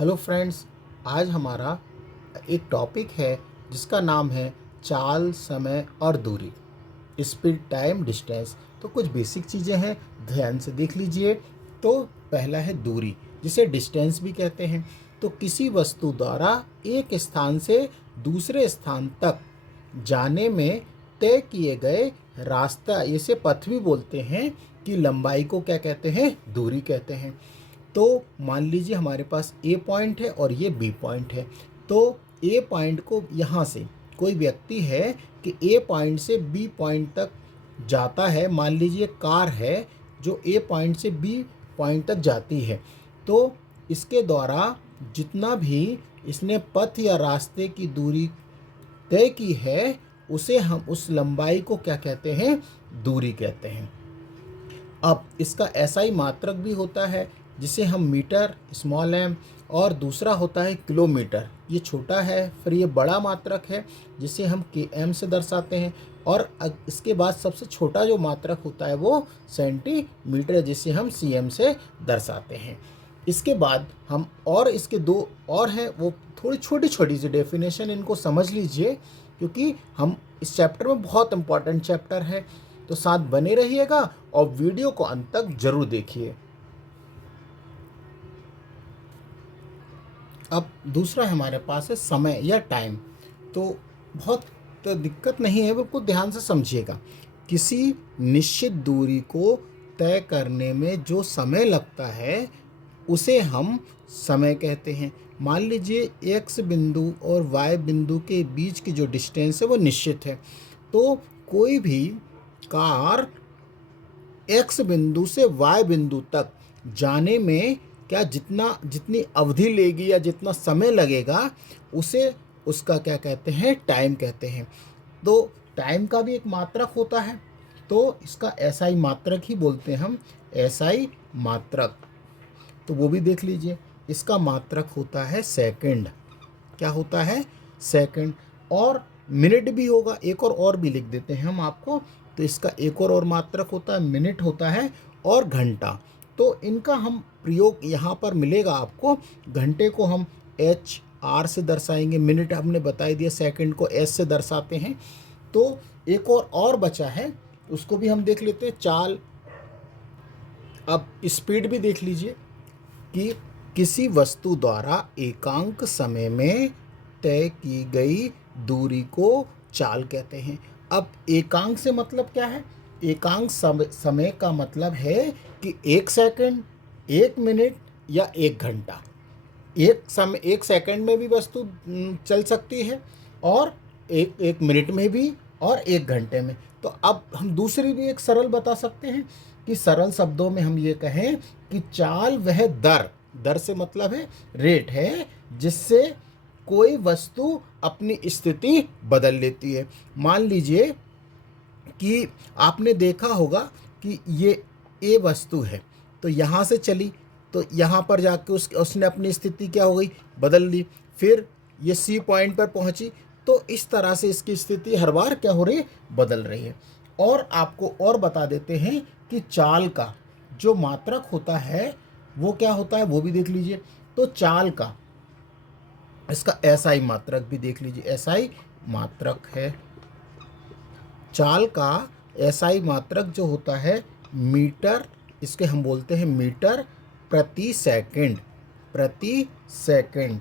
Hello friends, आज हमारा एक टॉपिक है जिसका नाम है चाल, समय और दूरी। Speed, time, distance. तो कुछ बेसिक चीज़ें हैं, ध्यान से देख लीजिए। तो पहला है दूरी, जिसे डिस्टेंस भी कहते हैं। तो किसी वस्तु द्वारा एक स्थान से दूसरे स्थान तक जाने में तय किए गए रास्ता, इसे पथ भी बोलते हैं, कि लंबाई को क्या कहते हैं? दूरी कहते हैं। तो मान लीजिए हमारे पास ए पॉइंट है और ये बी पॉइंट है। तो ए पॉइंट को यहाँ से कोई व्यक्ति है कि ए पॉइंट से बी पॉइंट तक जाता है। मान लीजिए कार है जो ए पॉइंट से बी पॉइंट तक जाती है। तो इसके द्वारा जितना भी इसने पथ या रास्ते की दूरी तय की है, उसे हम उस लंबाई को क्या कहते हैं? दूरी कहते हैं। अब इसका एसआई मात्रक भी होता है, जिसे हम मीटर, स्मॉल एम, और दूसरा होता है किलोमीटर। ये छोटा है, फिर ये बड़ा मात्रक है जिसे हम के एम से दर्शाते हैं, और इसके बाद सबसे छोटा जो मात्रक होता है वो सेंटीमीटर है, जिसे हम सीएम से दर्शाते हैं। इसके बाद हम और इसके दो और हैं, वो थोड़ी छोटी छोटी सी डेफिनेशन, इनको समझ लीजिए क्योंकि हम इस चैप्टर में बहुत इंपॉर्टेंट चैप्टर है। तो साथ बने रहिएगा और वीडियो को अंत तक जरूर देखिए। अब दूसरा हमारे पास है समय या टाइम। तो बहुत दिक्कत नहीं है, बिल्कुल ध्यान से समझिएगा। किसी निश्चित दूरी को तय करने में जो समय लगता है उसे हम समय कहते हैं। मान लीजिए एक्स बिंदु और वाई बिंदु के बीच की जो डिस्टेंस है वो निश्चित है। तो कोई भी कार एक्स बिंदु से वाई बिंदु तक जाने में जितनी अवधि लेगी या जितना समय लगेगा, उसे उसका क्या कहते हैं? टाइम कहते हैं। तो टाइम का भी एक मात्रक होता है, तो इसका एसआई मात्रक ही बोलते हैं हम, एसआई मात्रक। तो वो भी देख लीजिए। इसका मात्रक होता है सेकंड। क्या होता है? सेकंड। और मिनट भी होगा, एक और भी लिख देते हैं हम आपको। तो इसका एक और मात्रक होता है, मिनट होता है, और घंटा। तो इनका हम प्रयोग यहाँ पर मिलेगा आपको। घंटे को हम एच आर से दर्शाएंगे, मिनट हमने बता ही दिया, सेकंड को एस से दर्शाते हैं। तो एक और बचा है, उसको भी हम देख लेते हैं, चाल। अब स्पीड भी देख लीजिए कि किसी वस्तु द्वारा एकांक समय में तय की गई दूरी को चाल कहते हैं। अब एकांक से मतलब क्या है? एकांक समय का मतलब है कि एक सेकंड, एक मिनट या एक घंटा। एक सेकंड में भी वस्तु चल सकती है, और एक एक मिनट में भी, और एक घंटे में। तो अब हम दूसरी भी एक सरल बता सकते हैं कि सरल शब्दों में हम ये कहें कि चाल वह दर से मतलब है रेट है, जिससे कोई वस्तु अपनी स्थिति बदल लेती है। मान लीजिए कि आपने देखा होगा कि ये ए वस्तु है, तो यहाँ से चली, तो यहाँ पर जाके उसने अपनी स्थिति क्या हो गई? बदल ली। फिर ये सी पॉइंट पर पहुँची, तो इस तरह से इसकी स्थिति हर बार क्या हो रही है? बदल रही है। और आपको और बता देते हैं कि चाल का जो मात्रक होता है वो क्या होता है, वो भी देख लीजिए। तो चाल का इसका एसआई मात्रक भी देख लीजिए, एसआई मात्रक है। चाल का एसआई मात्रक जो होता है मीटर, इसके हम बोलते हैं मीटर प्रति सेकंड। प्रति सेकंड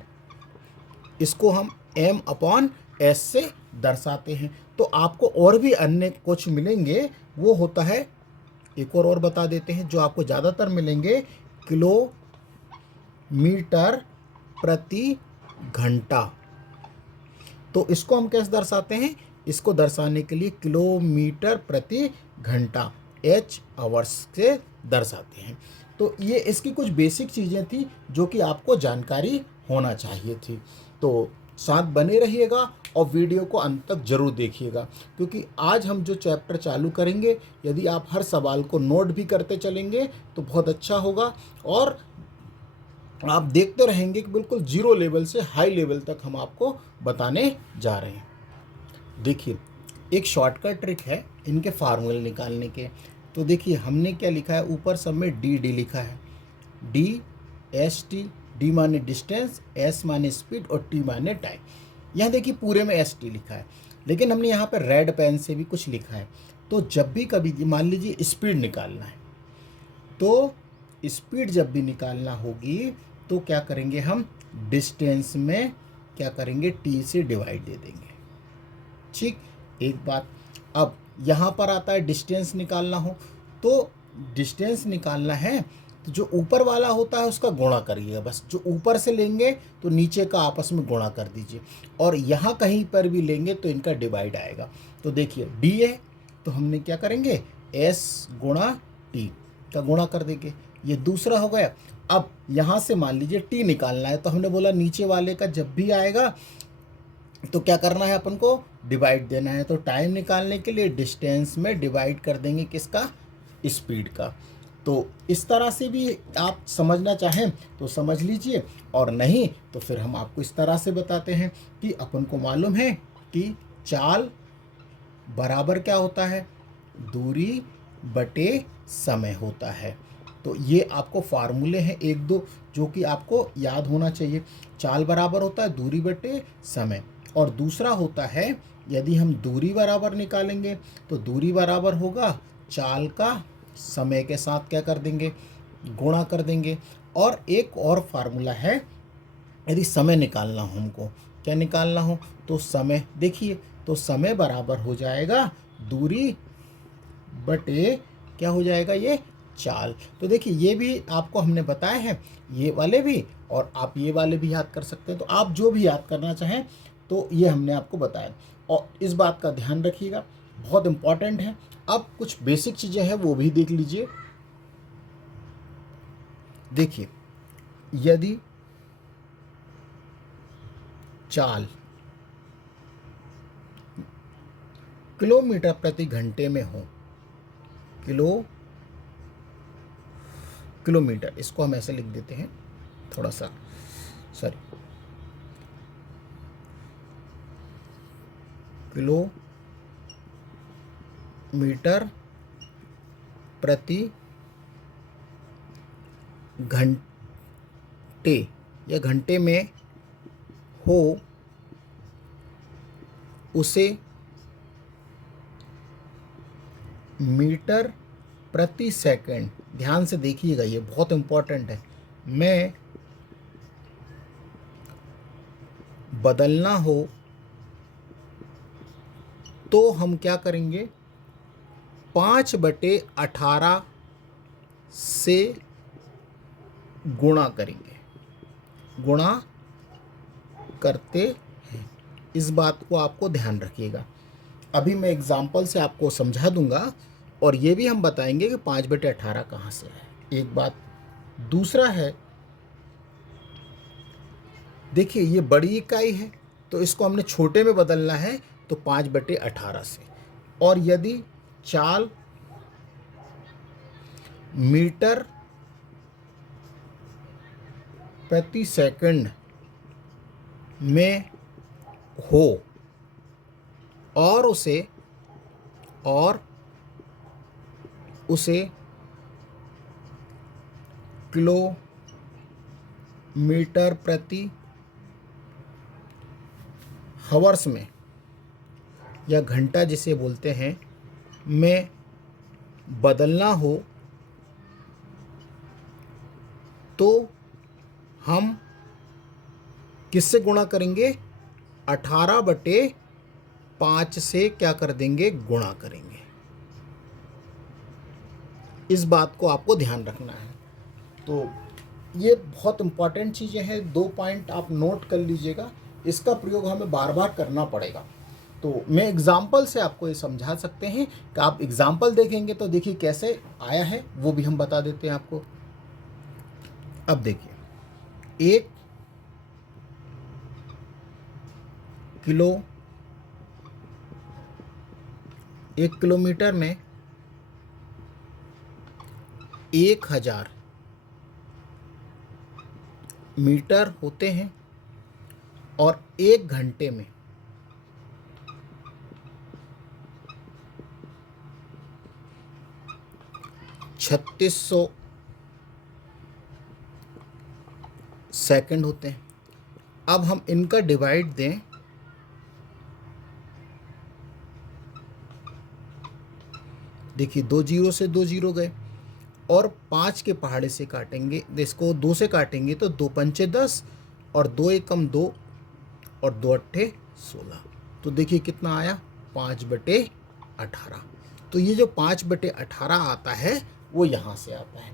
इसको हम एम अपॉन एस से दर्शाते हैं। तो आपको और भी अन्य कुछ मिलेंगे, वो होता है, एक और बता देते हैं जो आपको ज़्यादातर मिलेंगे, किलोमीटर प्रति घंटा। तो इसको हम कैसे दर्शाते हैं? इसको दर्शाने के लिए किलोमीटर प्रति घंटा, एच आवर्स से दर्शाते हैं। तो ये इसकी कुछ बेसिक चीज़ें थी जो कि आपको जानकारी होना चाहिए थी। तो साथ बने रहिएगा और वीडियो को अंत तक जरूर देखिएगा, क्योंकि आज हम जो चैप्टर चालू करेंगे, यदि आप हर सवाल को नोट भी करते चलेंगे तो बहुत अच्छा होगा, और आप देखते रहेंगे कि बिल्कुल जीरो लेवल से हाई लेवल तक हम आपको बताने जा रहे हैं। देखिए, एक शॉर्टकट ट्रिक है इनके फार्मूले निकालने के। तो देखिए हमने क्या लिखा है, ऊपर सब में डी डी लिखा है, डी एस टी डी माने डिस्टेंस, एस माने स्पीड और टी माने टाइम। यहाँ देखिए पूरे में एस टी लिखा है, लेकिन हमने यहाँ पर रेड पेन से भी कुछ लिखा है। तो जब भी कभी मान लीजिए स्पीड निकालना है, तो स्पीड जब भी निकालना होगी तो क्या करेंगे हम, डिस्टेंस में क्या करेंगे, टी से डिवाइड दे देंगे। ठीक, एक बात। अब यहाँ पर आता है डिस्टेंस निकालना हो, तो डिस्टेंस निकालना है तो जो ऊपर वाला होता है उसका गुणा करिएगा, बस जो ऊपर से लेंगे तो नीचे का आपस में गुणा कर दीजिए, और यहाँ कहीं पर भी लेंगे तो इनका डिवाइड आएगा। तो देखिए डी है तो हमने क्या करेंगे, एस गुणा टी का गुणा कर देंगे, ये दूसरा हो गया। अब यहाँ से मान लीजिए टी निकालना है, तो हमने बोला नीचे वाले का जब भी आएगा तो क्या करना है, अपन को डिवाइड देना है। तो टाइम निकालने के लिए डिस्टेंस में डिवाइड कर देंगे किसका, स्पीड का। तो इस तरह से भी आप समझना चाहें तो समझ लीजिए, और नहीं तो फिर हम आपको इस तरह से बताते हैं कि अपन को मालूम है कि चाल बराबर क्या होता है, दूरी बटे समय होता है। तो ये आपको फार्मूले हैं एक दो जो कि आपको याद होना चाहिए। चाल बराबर होता है दूरी बटे समय, और दूसरा होता है यदि हम दूरी बराबर निकालेंगे तो दूरी बराबर होगा चाल का समय के साथ क्या कर देंगे, गुणा कर देंगे। और एक और फार्मूला है, यदि समय निकालना हो हमको, क्या निकालना हो, तो समय देखिए, तो समय बराबर हो जाएगा दूरी बटे क्या हो जाएगा, ये चाल। तो देखिए ये भी आपको हमने बताए हैं, ये वाले भी, और आप ये वाले भी याद कर सकते हैं। तो आप जो भी याद करना चाहें तो ये हमने आपको बताया, और इस बात का ध्यान रखिएगा, बहुत इम्पॉर्टेंट है। अब कुछ बेसिक चीज़ें हैं वो भी देख लीजिए। देखिए यदि चाल किलोमीटर प्रति घंटे में हो, किलोमीटर, इसको हम ऐसे लिख देते हैं थोड़ा सा, सॉरी, किलोमीटर प्रति घंटे या घंटे में हो, उसे मीटर प्रति सेकंड, ध्यान से देखिएगा ये बहुत इम्पोर्टेंट है, में बदलना हो तो हम क्या करेंगे, 5/18 से गुणा करेंगे, गुणा करते हैं। इस बात को आपको ध्यान रखिएगा। अभी मैं एग्जाम्पल से आपको समझा दूंगा, और ये भी हम बताएंगे कि 5/18 कहाँ से है, एक बात। दूसरा है, देखिए ये बड़ी इकाई है तो इसको हमने छोटे में बदलना है, तो 5/18 से। और यदि चाल मीटर प्रति सेकंड में हो और उसे किलोमीटर प्रति हवर्स में, या घंटा जिसे बोलते हैं, में बदलना हो तो हम किससे गुणा करेंगे, 18/5 से क्या कर देंगे, गुणा करेंगे। इस बात को आपको ध्यान रखना है। तो ये बहुत इम्पॉर्टेंट चीज़ें हैं, 2 पॉइंट आप नोट कर लीजिएगा, इसका प्रयोग हमें बार बार करना पड़ेगा। तो मैं एग्जाम्पल से आपको ये समझा सकते हैं कि आप एग्जाम्पल देखेंगे तो देखिए कैसे आया है, वो भी हम बता देते हैं आपको। अब देखिए 1 किलोमीटर में 1000 मीटर होते हैं, और 1 घंटे में 3600 सेकंड होते हैं। अब हम इनका डिवाइड दें, देखिए 2 जीरो से 2 जीरो गए, और 5 के पहाड़े से काटेंगे, इसको 2 से काटेंगे तो 2 पंचे 10 और 2 एकम 2 और 2 अट्ठे 16। तो देखिए कितना आया, 5/18। तो ये जो 5/18 आता है वो यहाँ से आता है।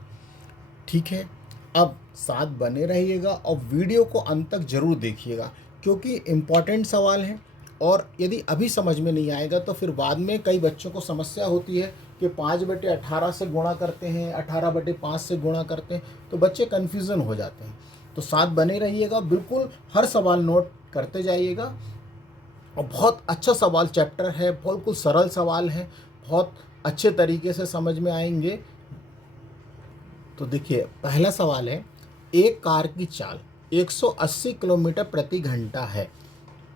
ठीक है, अब साथ बने रहिएगा और वीडियो को अंत तक जरूर देखिएगा, क्योंकि इम्पॉर्टेंट सवाल है। और यदि अभी समझ में नहीं आएगा तो फिर बाद में कई बच्चों को समस्या होती है कि 5/18 से गुणा करते हैं, 18/5 से गुणा करते हैं, तो बच्चे कन्फ्यूज़न हो जाते हैं। तो साथ बने रहिएगा, बिल्कुल हर सवाल नोट करते जाइएगा। और बहुत अच्छा सवाल चैप्टर है, बिल्कुल सरल सवाल है, बहुत अच्छे तरीके से समझ में आएंगे। तो देखिए पहला सवाल है, एक कार की चाल 180 किलोमीटर प्रति घंटा है,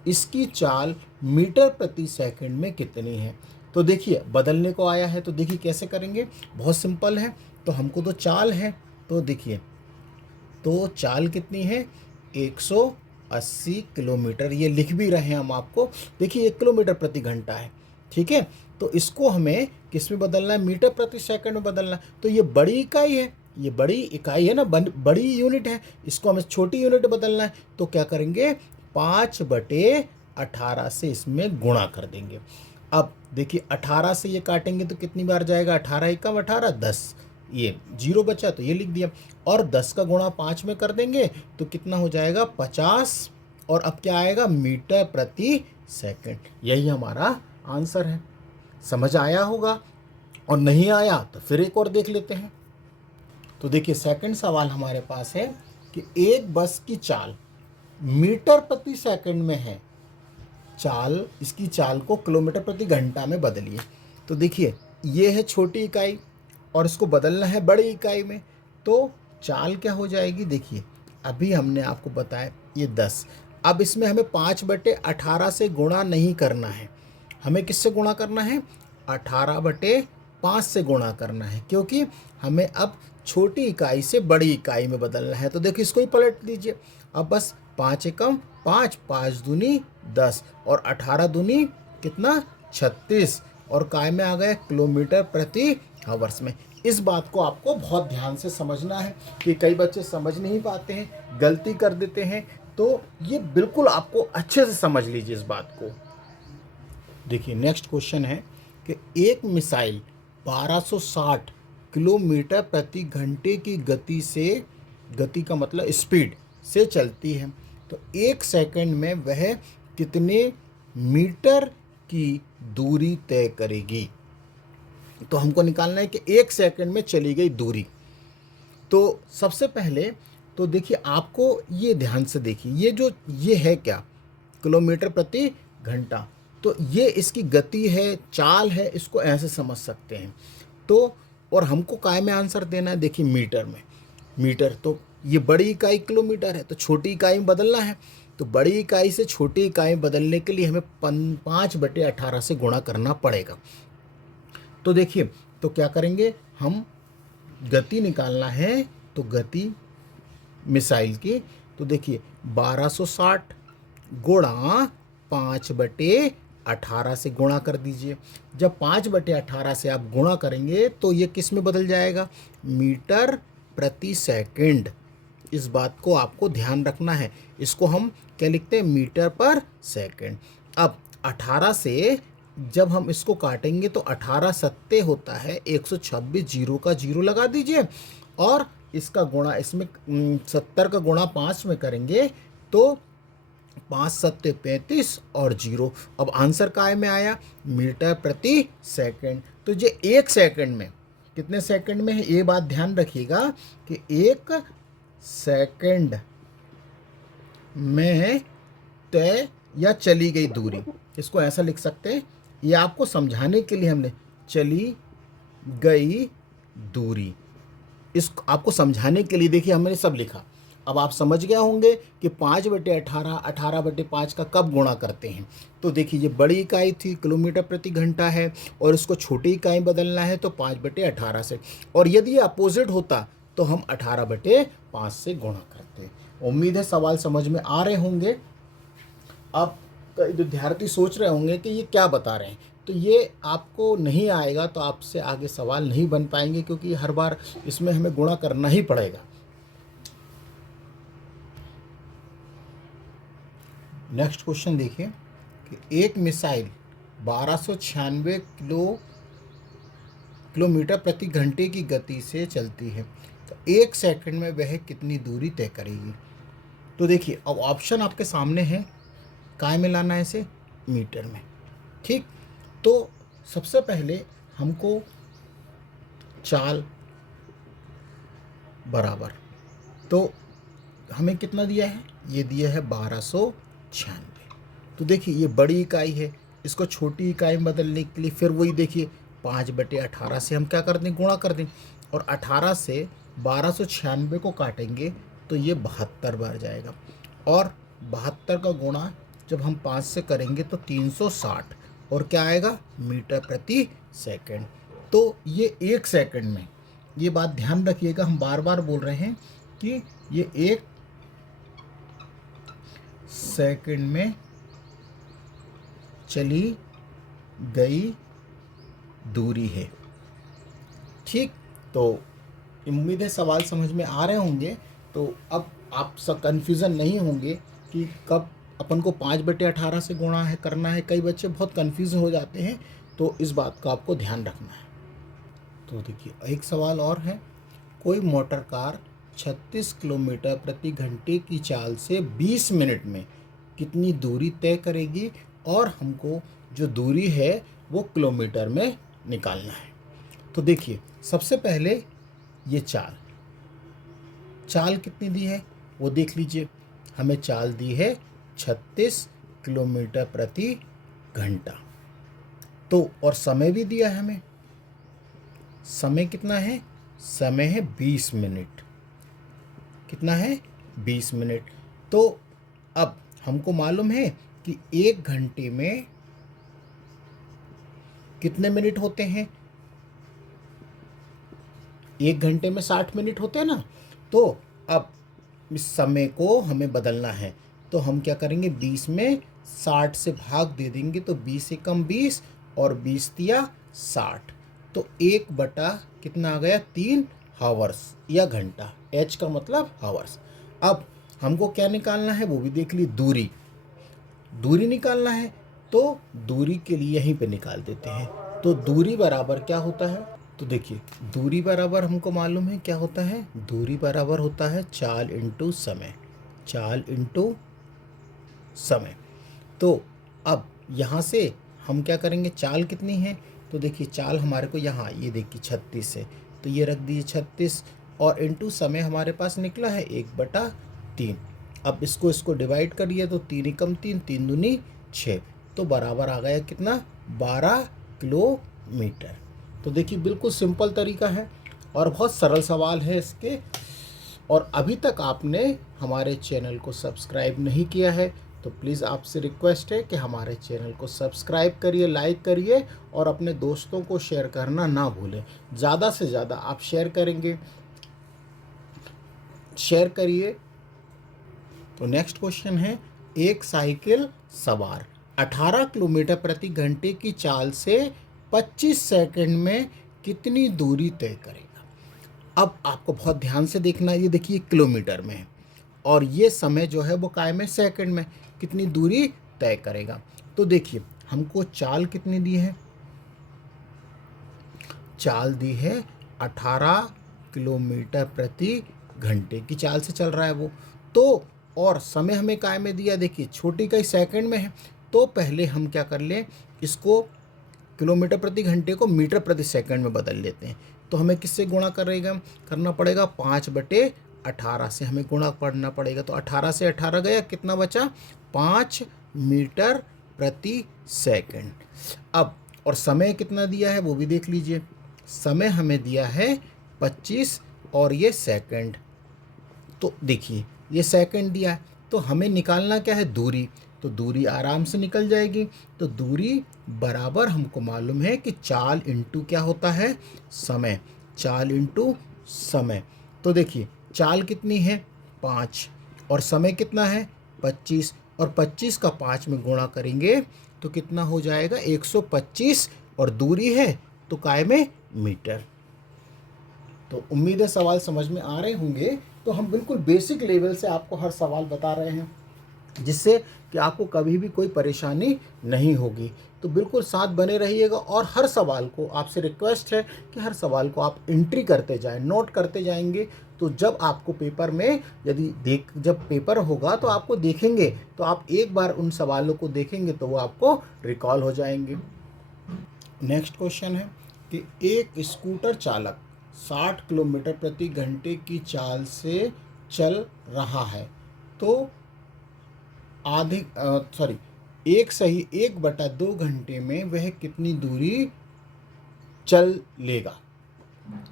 इसकी चाल मीटर प्रति सेकंड में कितनी है। तो देखिए बदलने को आया है, तो देखिए कैसे करेंगे, बहुत सिंपल है। तो हमको तो चाल है, तो देखिए तो चाल कितनी है, 180 किलोमीटर, ये लिख भी रहे हैं हम आपको। देखिए 1 किलोमीटर प्रति घंटा है, ठीक है। तो इसको हमें किस में बदलना है, मीटर प्रति सेकंड में बदलना है। तो ये बड़ी इकाई है, ये बड़ी इकाई है ना, बड़ी यूनिट है, इसको हमें छोटी यूनिट बदलना है। तो क्या करेंगे, 5/18 से इसमें गुणा कर देंगे। अब देखिए 18 से ये काटेंगे तो कितनी बार जाएगा, 18 एकम 18, 10, ये 0 बचा तो ये लिख दिया। और 10 का गुणा 5 में कर देंगे तो कितना हो जाएगा, 50। और अब क्या आएगा, मीटर प्रति सेकंड। यही हमारा आंसर है। समझ आया होगा, और नहीं आया तो फिर एक और देख लेते हैं। तो देखिए सेकंड सवाल हमारे पास है कि एक बस की चाल मीटर प्रति सेकंड में है, चाल, इसकी चाल को किलोमीटर प्रति घंटा में बदलिए। तो देखिए ये है छोटी इकाई और इसको बदलना है बड़ी इकाई में, तो चाल क्या हो जाएगी, देखिए अभी हमने आपको बताया ये 10। अब इसमें हमें 5/18 से गुणा नहीं करना है, हमें किससे गुणा करना है, 18/5 से गुणा करना है, क्योंकि हमें अब छोटी इकाई से बड़ी इकाई में बदलना है। तो देखिए इसको ही पलट दीजिए। अब बस 5 एकम 5, 5 दूनी 10 और 18 दूनी कितना, 36, और काय में आ गया किलोमीटर प्रति आवर्स में। इस बात को आपको बहुत ध्यान से समझना है कि कई बच्चे समझ नहीं पाते हैं, गलती कर देते हैं। तो ये बिल्कुल आपको अच्छे से समझ लीजिए इस बात को। देखिए नेक्स्ट क्वेश्चन है कि एक मिसाइल 1260 किलोमीटर प्रति घंटे की गति से, गति का मतलब स्पीड से चलती है, तो 1 सेकंड में वह कितने मीटर की दूरी तय करेगी। तो हमको निकालना है कि 1 सेकंड में चली गई दूरी। तो सबसे पहले तो देखिए आपको ये ध्यान से देखिए, ये जो ये है क्या, किलोमीटर प्रति घंटा, तो ये इसकी गति है, चाल है, इसको ऐसे समझ सकते हैं। तो और हमको काय में आंसर देना है, देखिए मीटर में, मीटर, तो ये बड़ी इकाई किलोमीटर है, तो छोटी इकाई में बदलना है। तो बड़ी इकाई से छोटी इकाई में बदलने के लिए हमें 5/18 से गुणा करना पड़ेगा। तो देखिए तो क्या करेंगे, हम गति निकालना है, तो गति मिसाइल की, तो देखिए 1260 गुणा 5/18 से गुणा कर दीजिए। जब 5/18 से आप गुणा करेंगे तो ये किस में बदल जाएगा, मीटर प्रति सेकंड। इस बात को आपको ध्यान रखना है। इसको हम क्या लिखते हैं, मीटर पर सेकंड। अब 18 से जब हम इसको काटेंगे तो 18 सत्ते होता है 126, जीरो का जीरो लगा दीजिए, और इसका गुणा इसमें 70 का गुणा 5 में करेंगे तो 5 सत्ते 35 और जीरो। अब आंसर काय में आया, मीटर प्रति सेकंड। तो ये 1 सेकंड में कितने सेकंड में है, ये बात ध्यान रखिएगा कि 1 सेकंड में तय या चली गई दूरी। इसको ऐसा लिख सकते हैं, ये आपको समझाने के लिए हमने चली गई दूरी, इस आपको समझाने के लिए देखिए हमने सब लिखा। अब आप समझ गए होंगे कि 5/18 18/5 का कब गुणा करते हैं। तो देखिए ये बड़ी इकाई थी, किलोमीटर प्रति घंटा है, और इसको छोटी इकाई बदलना है तो 5/18 से। और यदि ये अपोजिट होता तो हम 18/5 से गुणा करते हैं। उम्मीद है सवाल समझ में आ रहे होंगे। अब कई विद्यार्थी सोच रहे होंगे कि ये क्या बता रहे हैं, तो ये आपको नहीं आएगा तो आपसे आगे सवाल नहीं बन पाएंगे, क्योंकि हर बार इसमें हमें गुणा करना ही पड़ेगा। नेक्स्ट क्वेश्चन देखिए कि एक मिसाइल 1296 किलोमीटर प्रति घंटे की गति से चलती है, तो 1 सेकंड में वह कितनी दूरी तय करेगी। तो देखिए अब ऑप्शन आपके सामने है, काय में लाना है इसे, मीटर में। ठीक, तो सबसे पहले हमको चाल बराबर, तो हमें कितना दिया है, ये दिया है 1296। तो देखिए ये बड़ी इकाई है, इसको छोटी इकाई में बदलने के लिए फिर वही देखिए 5/18 से हम क्या कर दें, गुणा कर दें, और 18 से 1296 को काटेंगे तो ये 72 बार जाएगा, और 72 का गुणा जब हम 5 से करेंगे तो 360, और क्या आएगा, मीटर प्रति सेकंड। तो ये 1 सेकंड में, ये बात ध्यान रखिएगा, हम बार बार बोल रहे हैं कि ये 1 सेकंड में चली गई दूरी है। ठीक, तो उम्मीद है सवाल समझ में आ रहे होंगे। तो अब आप सब कन्फ्यूज़न नहीं होंगे कि कब अपन को 5/18 से गुणा है करना है। कई बच्चे बहुत कन्फ्यूज हो जाते हैं, तो इस बात का आपको ध्यान रखना है। तो देखिए एक सवाल और है, कोई मोटर कार 36 किलोमीटर प्रति घंटे की चाल से 20 मिनट में कितनी दूरी तय करेगी, और हमको जो दूरी है वो किलोमीटर में निकालना है। तो देखिए सबसे पहले ये चाल कितनी दी है वो देख लीजिए। हमें चाल दी है 36 किलोमीटर प्रति घंटा, तो और समय भी दिया है हमें, समय कितना है, समय है 20 मिनट। कितना है, 20 मिनट। तो अब हमको मालूम है कि 1 घंटे में कितने मिनट होते हैं, 1 घंटे में 60 मिनट होते हैं ना। तो अब इस समय को हमें बदलना है, तो हम क्या करेंगे, 20 में 60 से भाग दे देंगे, तो 20 से कम 20 और 20 दिया 60, तो 1 बटा कितना आ गया, 3 हावर्स या घंटा। एच का मतलब हावर्स। अब हमको क्या निकालना है वो भी देख ली, दूरी निकालना है, तो दूरी के लिए यहीं पे निकाल देते हैं। तो दूरी बराबर क्या होता है, तो देखिए दूरी बराबर हमको मालूम है क्या होता है, दूरी बराबर होता है चाल इंटू समय, चाल इंटू समय। तो अब यहाँ से हम क्या करेंगे, चाल कितनी है, तो देखिए चाल हमारे को यहाँ ये देखिए 36 है, तो ये रख दीजिए 36, और इंटू समय हमारे पास निकला है 1/3। अब इसको डिवाइड करिए, तो 3 एकम 3, 3 दूनी 6, तो बराबर आ गया कितना, 12 किलोमीटर। तो देखिए बिल्कुल सिंपल तरीका है और बहुत सरल सवाल है इसके। और अभी तक आपने हमारे चैनल को सब्सक्राइब नहीं किया है तो प्लीज़ आपसे रिक्वेस्ट है कि हमारे चैनल को सब्सक्राइब करिए, लाइक करिए और अपने दोस्तों को शेयर करना ना भूलें। ज़्यादा से ज़्यादा आप शेयर करेंगे, शेयर करिए। तो नेक्स्ट क्वेश्चन है, एक साइकिल सवार 18 किलोमीटर प्रति घंटे की चाल से 25 सेकंड में कितनी दूरी तय करेगा। अब आपको बहुत ध्यान से देखना है, ये देखिए किलोमीटर में है और ये समय जो है वो काय में, सेकंड में, कितनी दूरी तय करेगा। तो देखिए हमको चाल कितनी दी है, चाल दी है 18 किलोमीटर प्रति घंटे की चाल से चल रहा है वो, तो और समय हमें काय में दिया, देखिए छोटी का सेकंड में है। तो पहले हम क्या कर लें, इसको किलोमीटर प्रति घंटे को मीटर प्रति सेकंड में बदल लेते हैं। तो हमें किससे गुणा करना पड़ेगा, 5/18 से हमें गुणा करना पड़ेगा। तो 18 से 18 गया, कितना बचा, 5 मीटर प्रति सेकंड। अब और समय कितना दिया है वो भी देख लीजिए, समय हमें दिया है 25 और ये सेकंड। तो देखिए ये सेकंड दिया है, तो हमें निकालना क्या है, दूरी। तो दूरी आराम से निकल जाएगी। तो दूरी बराबर हमको मालूम है कि चाल इंटू क्या होता है, समय, चाल इंटू समय। तो देखिए चाल कितनी है 5 और समय कितना है 25 और 25 का 5 में गुणा करेंगे तो कितना हो जाएगा 125 और दूरी है तो काय में मीटर। तो उम्मीद है सवाल समझ में आ रहे होंगे। तो हम बिल्कुल बेसिक लेवल से आपको हर सवाल बता रहे हैं जिससे कि आपको कभी भी कोई परेशानी नहीं होगी। तो बिल्कुल साथ बने रहिएगा और हर सवाल को आपसे रिक्वेस्ट है कि हर सवाल को आप एंट्री करते जाएं, नोट करते जाएंगे। तो जब आपको पेपर में जब पेपर होगा तो आपको देखेंगे तो आप एक बार उन सवालों को देखेंगे तो वो आपको रिकॉल हो जाएंगे। नेक्स्ट क्वेश्चन है कि एक स्कूटर चालक 60 किलोमीटर प्रति घंटे की चाल से चल रहा है तो एक बटा 2 घंटे में वह कितनी दूरी चल लेगा।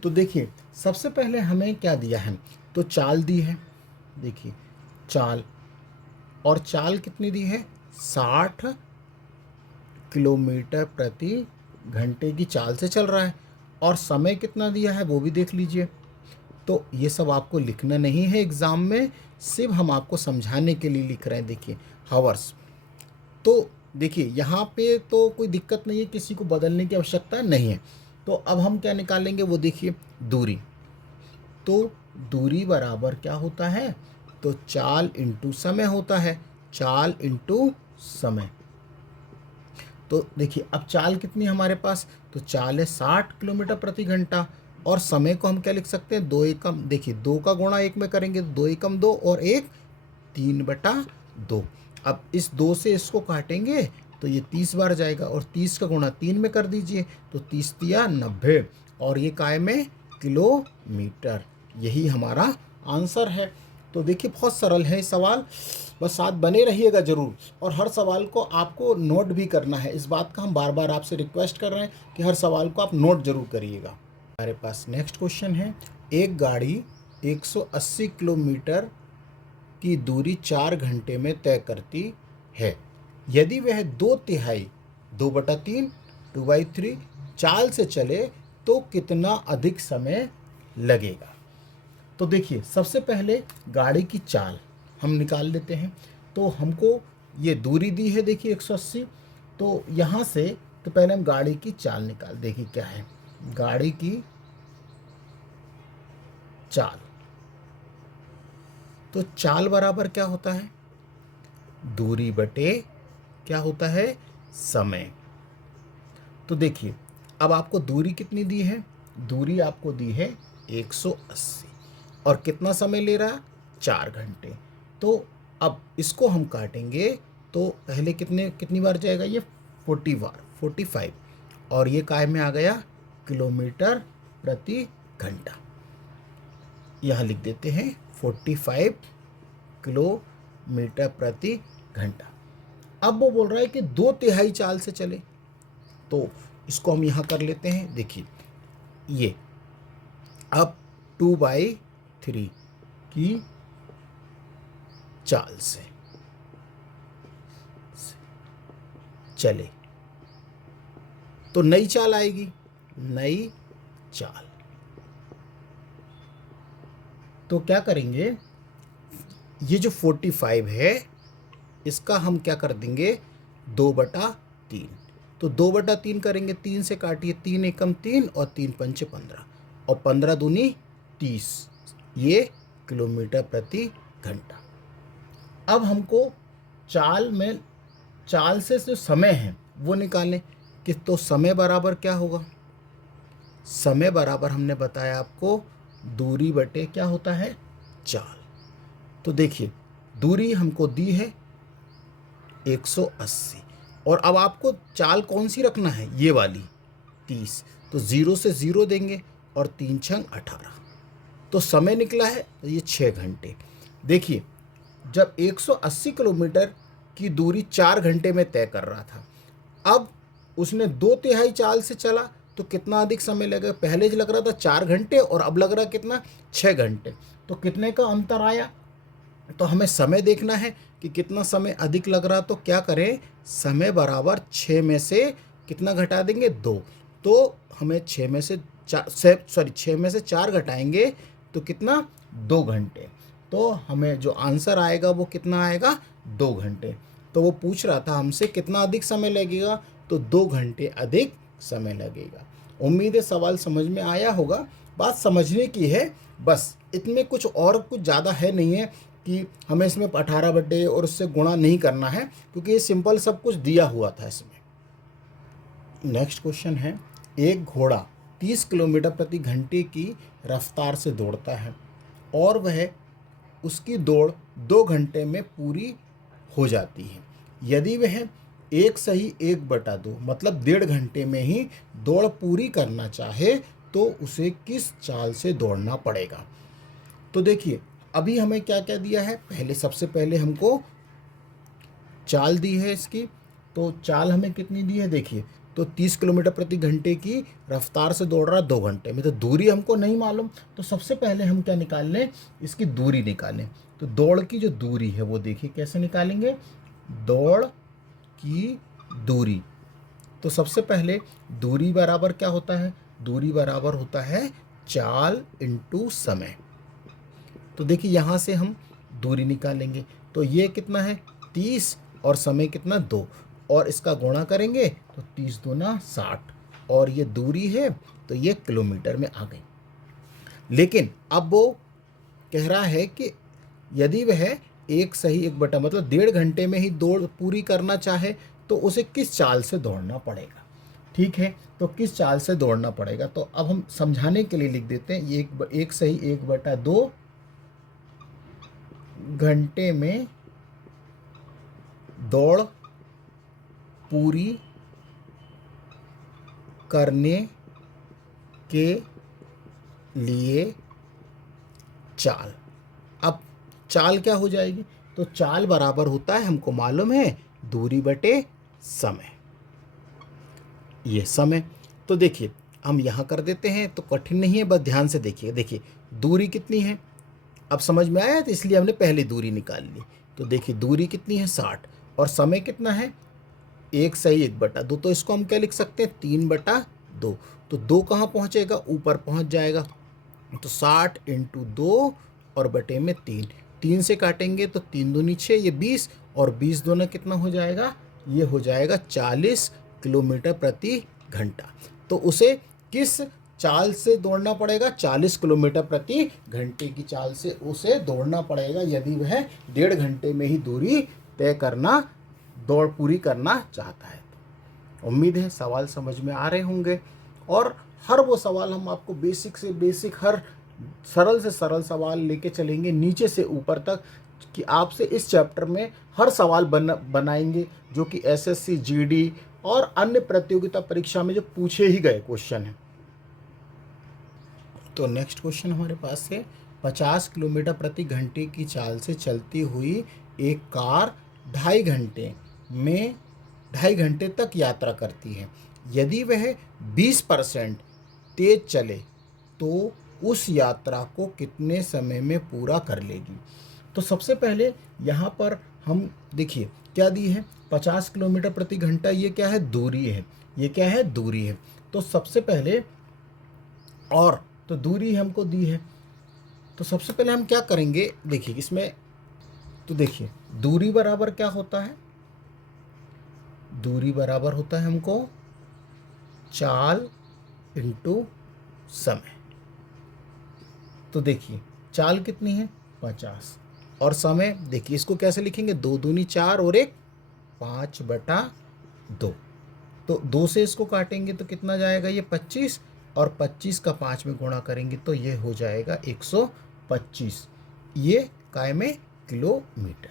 तो देखिए सबसे पहले हमें क्या दिया है तो चाल दी है। देखिए चाल और चाल कितनी दी है 60 किलोमीटर प्रति घंटे की चाल से चल रहा है और समय कितना दिया है वो भी देख लीजिए। तो ये सब आपको लिखना नहीं है एग्ज़ाम में, सिर्फ हम आपको समझाने के लिए लिख रहे हैं। देखिए हावर्स, तो देखिए यहाँ पे तो कोई दिक्कत नहीं है, किसी को बदलने की आवश्यकता नहीं है। तो अब हम क्या निकालेंगे वो देखिए दूरी। तो दूरी बराबर क्या होता है तो चाल इंटू समय होता है, चाल इंटू समय। तो देखिए अब चाल कितनी है हमारे पास तो चाल है 60 किलोमीटर प्रति घंटा और समय को हम क्या लिख सकते हैं 2 एकम। देखिए 2 का गुणा 1 में करेंगे तो 2 एकम 2 और 1 3/2। अब इस 2 से इसको काटेंगे तो ये 30 बार जाएगा और 30 का गुणा 3 में कर दीजिए तो 30 तिया 90 और ये काय में किलोमीटर। यही हमारा आंसर है। तो देखिए बहुत सरल है सवाल, बस साथ बने रहिएगा ज़रूर और हर सवाल को आपको नोट भी करना है। इस बात का हम बार बार आपसे रिक्वेस्ट कर रहे हैं कि हर सवाल को आप नोट ज़रूर करिएगा। हमारे पास नेक्स्ट क्वेश्चन है, एक गाड़ी 180 किलोमीटर की दूरी 4 घंटे में तय करती है। यदि वह 2/3 2/3 2/3 चाल से चले तो कितना अधिक समय लगेगा। तो देखिए सबसे पहले गाड़ी की चाल हम निकाल लेते हैं। तो हमको ये दूरी दी है देखिए 180, तो यहाँ से तो पहले हम गाड़ी की चाल निकाल। देखिए क्या है गाड़ी की चाल, तो चाल बराबर क्या होता है दूरी बटे क्या होता है समय। तो देखिए अब आपको दूरी कितनी दी है, दूरी आपको दी है 180 और कितना समय ले रहा 4 घंटे। तो अब इसको हम काटेंगे तो पहले कितनी बार जाएगा ये 40 बार 45 और ये काय में आ गया किलोमीटर प्रति घंटा। यहाँ लिख देते हैं 45 किलोमीटर प्रति घंटा। अब वो बोल रहा है कि 2/3 चाल से चले, तो इसको हम यहाँ कर लेते हैं। देखिए ये अब 2/3 की चाल से चले तो नई चाल आएगी, नई चाल। तो क्या करेंगे ये जो 45 है इसका हम क्या कर देंगे 2/3। तो 2/3 करेंगे, 3 से काटिए 3 एकम 3 और 3 पंचे 15 और 15 दूनी 30, ये किलोमीटर प्रति घंटा। अब हमको चाल से जो समय है वो निकालें कि तो समय बराबर क्या होगा, समय बराबर हमने बताया आपको दूरी बटे क्या होता है चाल। तो देखिए दूरी हमको दी है 180 और अब आपको चाल कौन सी रखना है ये वाली 30, तो 0 से 0 देंगे और 3 छंग 18, तो समय निकला है तो ये 6 घंटे। देखिए जब 180 किलोमीटर की दूरी 4 घंटे में तय कर रहा था, अब उसने 2/3 चाल से चला तो कितना अधिक समय लगेगा। पहले लग रहा था 4 घंटे और अब लग रहा कितना 6 घंटे, तो कितने का अंतर आया। तो हमें समय देखना है कि कितना समय अधिक लग रहा, तो क्या करें समय बराबर 6 में से कितना घटा देंगे 2, तो हमें 6 में से 4 घटाएंगे तो कितना 2 घंटे। तो हमें जो आंसर आएगा वो कितना आएगा 2 घंटे। तो वो पूछ रहा था हमसे कितना अधिक समय लगेगा, तो 2 घंटे अधिक समय लगेगा। उम्मीद है सवाल समझ में आया होगा। बात समझने की है बस, इतने कुछ ज़्यादा है नहीं है कि हमें इसमें 18 बटे और उससे गुणा नहीं करना है, क्योंकि ये सिंपल सब कुछ दिया हुआ था इसमें। नेक्स्ट क्वेश्चन है, एक घोड़ा 30 किलोमीटर प्रति घंटे की रफ्तार से दौड़ता है और वह उसकी दौड़ 2 घंटे में पूरी हो जाती है। यदि वह 1/2 मतलब 1.5 घंटे में ही दौड़ पूरी करना चाहे तो उसे किस चाल से दौड़ना पड़ेगा। तो देखिए अभी हमें क्या क्या दिया है, सबसे पहले हमको चाल दी है इसकी। तो चाल हमें कितनी दी है देखिए, तो 30 किलोमीटर प्रति घंटे की रफ्तार से दौड़ रहा 2 घंटे में। तो दूरी हमको नहीं मालूम, तो सबसे पहले हम क्या निकाल लें, इसकी दूरी निकालें। तो दौड़ की जो दूरी है वो देखिए कैसे निकालेंगे, दौड़ की दूरी। तो सबसे पहले दूरी बराबर क्या होता है, दूरी बराबर होता है चाल इंटू समय। तो देखिए यहाँ से हम दूरी निकालेंगे, तो ये कितना है 30 और समय कितना 2, और इसका गुणा करेंगे तो 30 दूना 60, और ये दूरी है तो ये किलोमीटर में आ गई। लेकिन अब वो कह रहा है कि यदि वह 1/1 मतलब 1.5 घंटे में ही दौड़ पूरी करना चाहे तो उसे किस चाल से दौड़ना पड़ेगा। ठीक है, तो किस चाल से दौड़ना पड़ेगा, तो अब हम समझाने के लिए लिख देते हैं, 1/2 घंटे में दौड़ पूरी करने के लिए चाल। अब चाल क्या हो जाएगी, तो चाल बराबर होता है, हमको मालूम है, दूरी बटे समय। ये समय, तो देखिए हम यहाँ कर देते हैं, तो कठिन नहीं है, बस ध्यान से देखिए। देखिए दूरी कितनी है, अब समझ में आया, तो इसलिए हमने पहले दूरी निकाल ली। तो देखिए दूरी कितनी है 60, और समय कितना है 1/1/2। तो इसको हम क्या लिख सकते हैं 3/2। तो 2 कहाँ पहुँचेगा, ऊपर पहुँच जाएगा। तो 60 इंटू 2 और बटे में 3, 3 से काटेंगे तो 3 दूनी 6, ये 20, और 20 दूना कितना हो जाएगा, ये हो जाएगा 40 किलोमीटर प्रति घंटा। तो उसे किस चाल से दौड़ना पड़ेगा, 40 किलोमीटर प्रति घंटे की चाल से उसे दौड़ना पड़ेगा, यदि वह 1.5 घंटे में ही दूरी तय करना, दौड़ पूरी करना चाहता है। उम्मीद है सवाल समझ में आ रहे होंगे, और हर वो सवाल हम आपको बेसिक से बेसिक, हर सरल से सरल सवाल लेके चलेंगे नीचे से ऊपर तक, कि आपसे इस चैप्टर में हर सवाल बनाएंगे जो कि एसएससी, जीडी और अन्य प्रतियोगिता परीक्षा में जो पूछे ही गए क्वेश्चन हैं। तो नेक्स्ट क्वेश्चन हमारे पास है, 50 किलोमीटर प्रति घंटे की चाल से चलती हुई एक कार 2.5 घंटे तक यात्रा करती है। यदि वह 20% तेज चले तो उस यात्रा को कितने समय में पूरा कर लेगी। तो सबसे पहले यहाँ पर हम देखिए क्या दी है, 50 किलोमीटर प्रति घंटा, ये क्या है, दूरी है, ये क्या है, दूरी है। तो सबसे पहले, और तो दूरी हमको दी है, तो सबसे पहले हम क्या करेंगे, देखिए इसमें, तो देखिए दूरी बराबर क्या होता है, दूरी बराबर होता है हमको चाल इंटू समय। तो देखिए चाल कितनी है 50, और समय देखिए इसको कैसे लिखेंगे, 2 दूनी 4 और 1 5/2। तो 2 से इसको काटेंगे तो कितना जाएगा, ये 25, और 25 का 5 में गुणा करेंगे तो ये हो जाएगा 125, ये काय में किलोमीटर।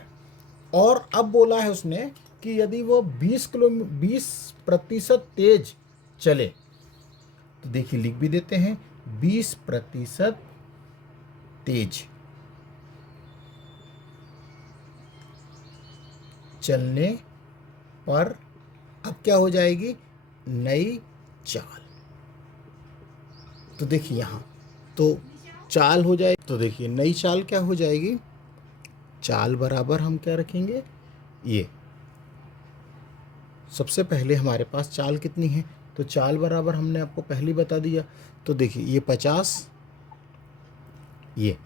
और अब बोला है उसने कि यदि वो 20% तेज चले, तो देखिए लिख भी देते हैं, 20% तेज चलने पर अब क्या हो जाएगी, नई चाल। तो देखिए यहाँ तो चाल हो जाए, तो देखिए नई चाल क्या हो जाएगी, चाल बराबर हम क्या रखेंगे, ये सबसे पहले हमारे पास चाल कितनी है, तो चाल बराबर हमने आपको पहले बता दिया। तो देखिए ये 50 ये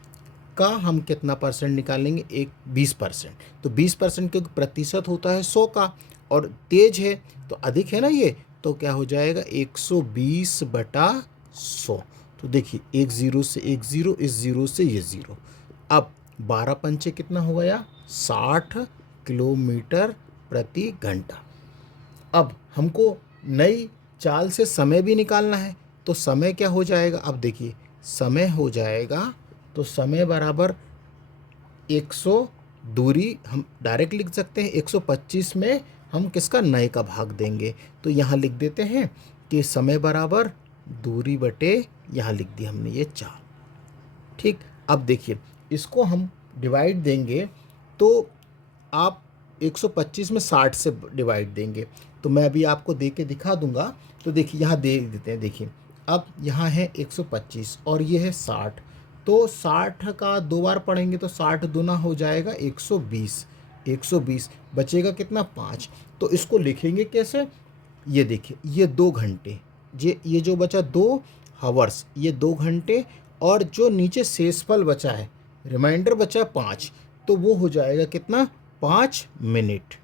का हम कितना परसेंट निकालेंगे, एक 20%। तो 20% क्योंकि प्रतिशत होता है 100 का, और तेज है तो अधिक है ना ये, तो क्या हो जाएगा 120/100। तो देखिए एक ज़ीरो से एक ज़ीरो, इस ज़ीरो से ये ज़ीरो। अब 12 पंचे कितना हो गया, 60 किलोमीटर प्रति घंटा। अब हमको नई चाल से समय भी निकालना है, तो समय क्या हो जाएगा, अब देखिए समय हो जाएगा, तो समय बराबर 100, दूरी हम डायरेक्ट लिख सकते हैं, 125 में हम किसका, नए का भाग देंगे। तो यहाँ लिख देते हैं कि समय बराबर दूरी बटे, यहाँ लिख दिया हमने ये 4। ठीक, अब देखिए इसको हम डिवाइड देंगे, तो आप 125 में 60 से डिवाइड देंगे, तो मैं अभी आपको दे के दिखा दूंगा। तो देखिए यहाँ दे देते हैं, देखिए अब यहाँ है 125 और ये है 60, तो 60 का 2 बार पढ़ेंगे तो 60 दूना हो जाएगा 120, 120 बचेगा कितना, 5। तो इसको लिखेंगे कैसे, ये देखिए ये 2 घंटे, ये जो बचा 2 हावर्स, ये 2 घंटे, और जो नीचे शेषफल बचा है, रिमाइंडर बचा 5, तो वो हो जाएगा कितना, 5 मिनट।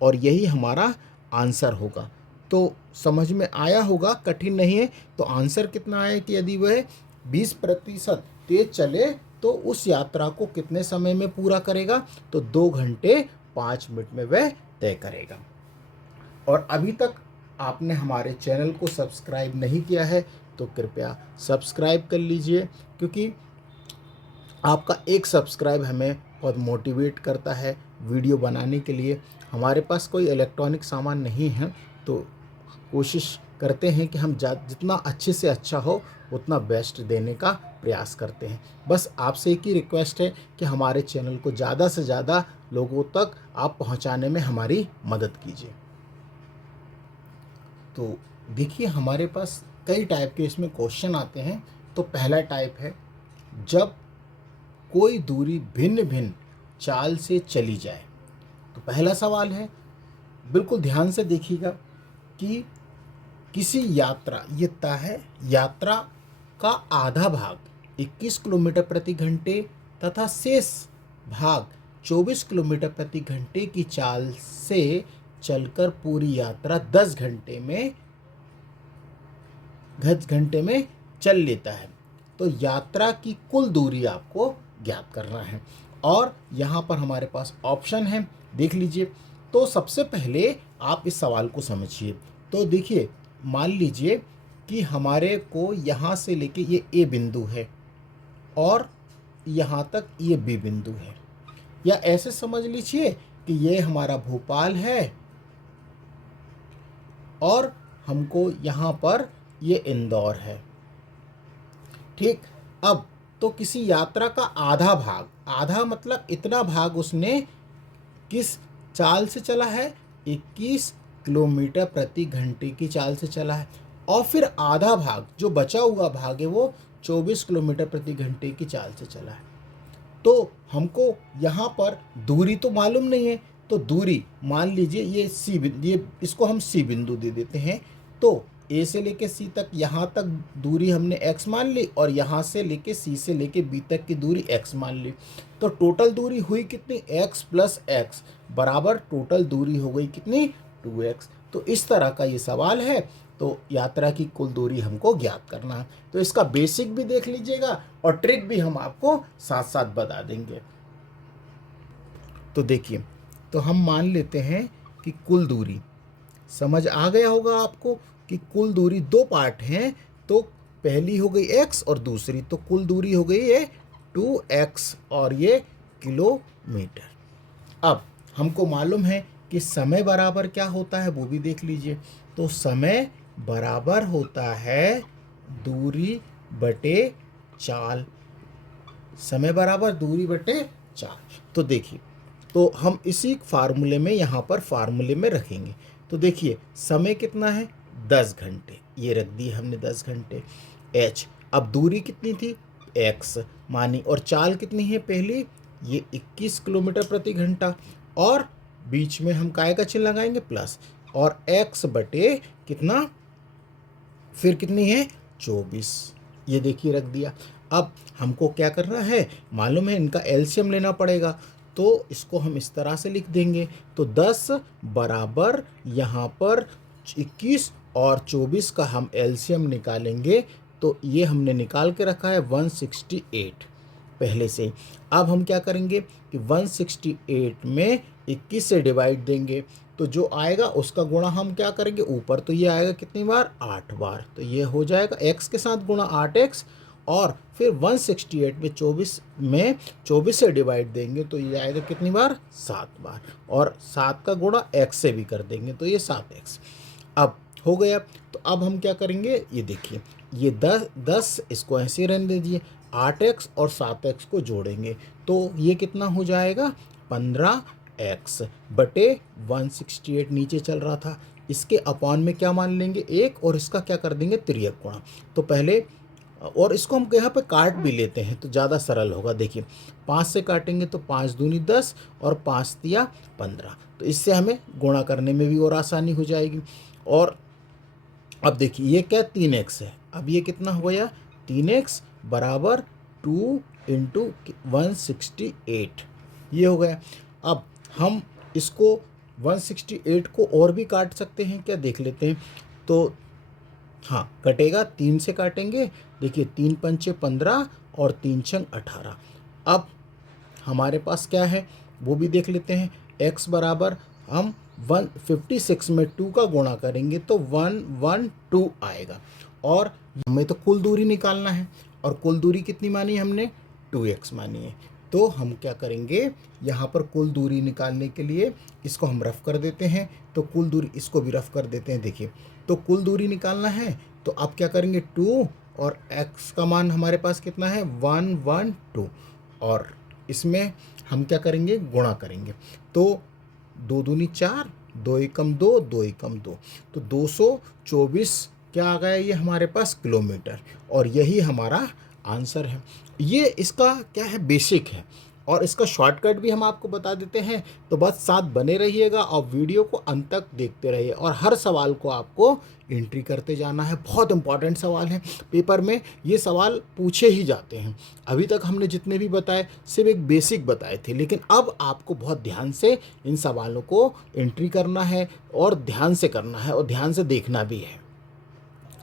और यही हमारा आंसर होगा। तो समझ में आया होगा, कठिन नहीं है। तो आंसर कितना आया कि यदि वह 20% तेज चले तो उस यात्रा को कितने समय में पूरा करेगा, तो 2 घंटे 5 मिनट में वह तय करेगा। और अभी तक आपने हमारे चैनल को सब्सक्राइब नहीं किया है तो कृपया सब्सक्राइब कर लीजिए, क्योंकि आपका एक सब्सक्राइब हमें बहुत मोटिवेट करता है वीडियो बनाने के लिए। हमारे पास कोई इलेक्ट्रॉनिक सामान नहीं है, तो कोशिश करते हैं कि हम जितना अच्छे से अच्छा हो उतना बेस्ट देने का प्रयास करते हैं। बस आपसे एक ही रिक्वेस्ट है कि हमारे चैनल को ज़्यादा से ज़्यादा लोगों तक आप पहुंचाने में हमारी मदद कीजिए। तो देखिए हमारे पास कई टाइप के इसमें क्वेश्चन आते हैं। तो पहला टाइप है, जब कोई दूरी भिन्न भिन्न चाल से चली जाए। तो पहला सवाल है, बिल्कुल ध्यान से देखिएगा कि किसी यात्रा, ये तय है, यात्रा का आधा भाग 21 किलोमीटर प्रति घंटे तथा शेष भाग 24 किलोमीटर प्रति घंटे की चाल से चलकर पूरी यात्रा 10 घंटे में चल लेता है। तो यात्रा की कुल दूरी आपको ज्ञात करना है, और यहाँ पर हमारे पास ऑप्शन है, देख लीजिए। तो सबसे पहले आप इस सवाल को समझिए। तो देखिए मान लीजिए कि हमारे को यहाँ से लेके ये ए बिंदु है और यहाँ तक ये बी बिंदु है, या ऐसे समझ लीजिए कि ये हमारा भोपाल है और हमको यहाँ पर ये इंदौर है। ठीक, अब तो किसी यात्रा का आधा भाग, आधा मतलब इतना भाग उसने किस चाल से चला है, 21 किलोमीटर प्रति घंटे की चाल से चला है, और फिर आधा भाग जो बचा हुआ भाग है वो 24 किलोमीटर प्रति घंटे की चाल से चला है। तो हमको यहाँ पर दूरी तो मालूम नहीं है, तो दूरी मान लीजिए ये सी बिंदु, ये इसको हम सी बिंदु दे देते हैं। तो ए से लेके सी तक, यहाँ तक दूरी हमने x मान ली, और यहाँ से लेके सी से लेके बी तक की दूरी x मान ली। तो टोटल दूरी हुई कितनी, x प्लस x बराबर टोटल दूरी हो गई कितनी, 2x। तो इस तरह का ये सवाल है। तो यात्रा की कुल दूरी हमको ज्ञात करना है। तो इसका बेसिक भी देख लीजिएगा और ट्रिक भी हम आपको साथ साथ बता देंगे। तो देखिए, तो हम मान लेते हैं कि कुल दूरी, समझ आ गया होगा आपको कि कुल दूरी 2 पार्ट हैं। तो पहली हो गई x और दूसरी, तो कुल दूरी हो गई ये 2x और ये किलोमीटर। अब हमको मालूम है कि समय बराबर क्या होता है, वो भी देख लीजिए। तो समय बराबर होता है दूरी बटे चाल, समय बराबर दूरी बटे चाल। तो देखिए, तो हम इसी फार्मूले में, यहाँ पर फार्मूले में रखेंगे। तो देखिए समय कितना है, 10 घंटे, ये रख दिए हमने 10 घंटे। h, अब दूरी कितनी थी, x मानी, और चाल कितनी है पहली, ये 21 किलोमीटर प्रति घंटा, और बीच में हम काय का चिन्ह लगाएंगे, प्लस, और x बटे कितना, फिर कितनी है, 24, ये देखिए रख दिया। अब हमको क्या करना है, मालूम है इनका एलसीएम लेना पड़ेगा, तो इसको हम इस तरह से लिख देंगे। तो 10 बराबर यहाँ पर 21 और 24 का हम एलसीएम निकालेंगे, तो ये हमने निकाल के रखा है 168 पहले से। अब हम क्या करेंगे कि 168 में 21 से डिवाइड देंगे, तो जो आएगा उसका गुणा हम क्या करेंगे, ऊपर तो ये आएगा कितनी बार, 8 बार, तो ये हो जाएगा x के साथ गुणा 8x, और फिर 168 में 24 से डिवाइड देंगे तो ये आएगा कितनी बार, 7 बार, और 7 का गुणा x से भी कर देंगे तो ये 7x। अब हो गया, तो अब हम क्या करेंगे, ये देखिए ये 10 इसको ऐसे रहने दीजिए, 8x और 7x को जोड़ेंगे तो ये कितना हो जाएगा, 15x बटे 168 नीचे चल रहा था, इसके अपॉन में क्या मान लेंगे, 1, और इसका क्या कर देंगे, तिर्यक गुणा। तो पहले, और इसको हम यहाँ पे काट भी लेते हैं तो ज़्यादा सरल होगा। देखिए 5 से काटेंगे तो 5 दूनी 10 और 5 तिया 15, तो इससे हमें गुणा करने में भी और आसानी हो जाएगी। और अब देखिए ये क्या, 3x है, अब ये कितना हो गया, 3x बराबर 2 इंटू 168, ये हो गया। अब हम इसको 168 को और भी काट सकते हैं क्या, देख लेते हैं। तो हाँ कटेगा, 3 से काटेंगे, देखिए 3 पंचे 15 और 3 छंग 18। अब हमारे पास क्या है वो भी देख लेते हैं। x बराबर हम 156 में 2 का गुणा करेंगे तो 112 आएगा, और हमें तो कुल दूरी निकालना है, और कुल दूरी कितनी मानी हमने, 2x मानी है। तो हम क्या करेंगे, यहाँ पर कुल दूरी निकालने के लिए इसको हम रफ कर देते हैं, तो कुल दूरी, इसको भी रफ कर देते हैं। देखिए तो कुल दूरी निकालना है तो अब क्या करेंगे, 2 और x का मान हमारे पास कितना है, 112, और इसमें हम क्या करेंगे, गुणा करेंगे। तो 2 दूनी 4, 2 एकम 2, 2 एकम 2, तो 224 क्या आ गया ये हमारे पास, किलोमीटर, और यही हमारा आंसर है। ये इसका क्या है, बेसिक है, और इसका शॉर्टकट भी हम आपको बता देते हैं, तो बस साथ बने रहिएगा और वीडियो को अंत तक देखते रहिए, और हर सवाल को आपको एंट्री करते जाना है। बहुत इंपॉर्टेंट सवाल है, पेपर में ये सवाल पूछे ही जाते हैं। अभी तक हमने जितने भी बताए सिर्फ एक बेसिक बताए थे, लेकिन अब आपको बहुत ध्यान से इन सवालों को एंट्री करना है, और ध्यान से करना है, और ध्यान से देखना भी है।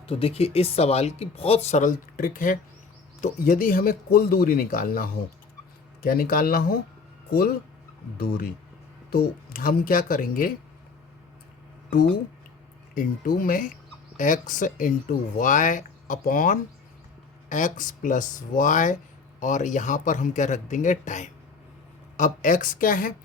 तो देखिए इस सवाल की बहुत सरल ट्रिक है। तो यदि हमें कुल दूरी निकालना हो, क्या निकालना हो, कुल दूरी, तो हम क्या करेंगे, 2 इंटू में x into y upon x plus y, और यहाँ पर हम क्या रख देंगे, टाइम। अब x क्या है,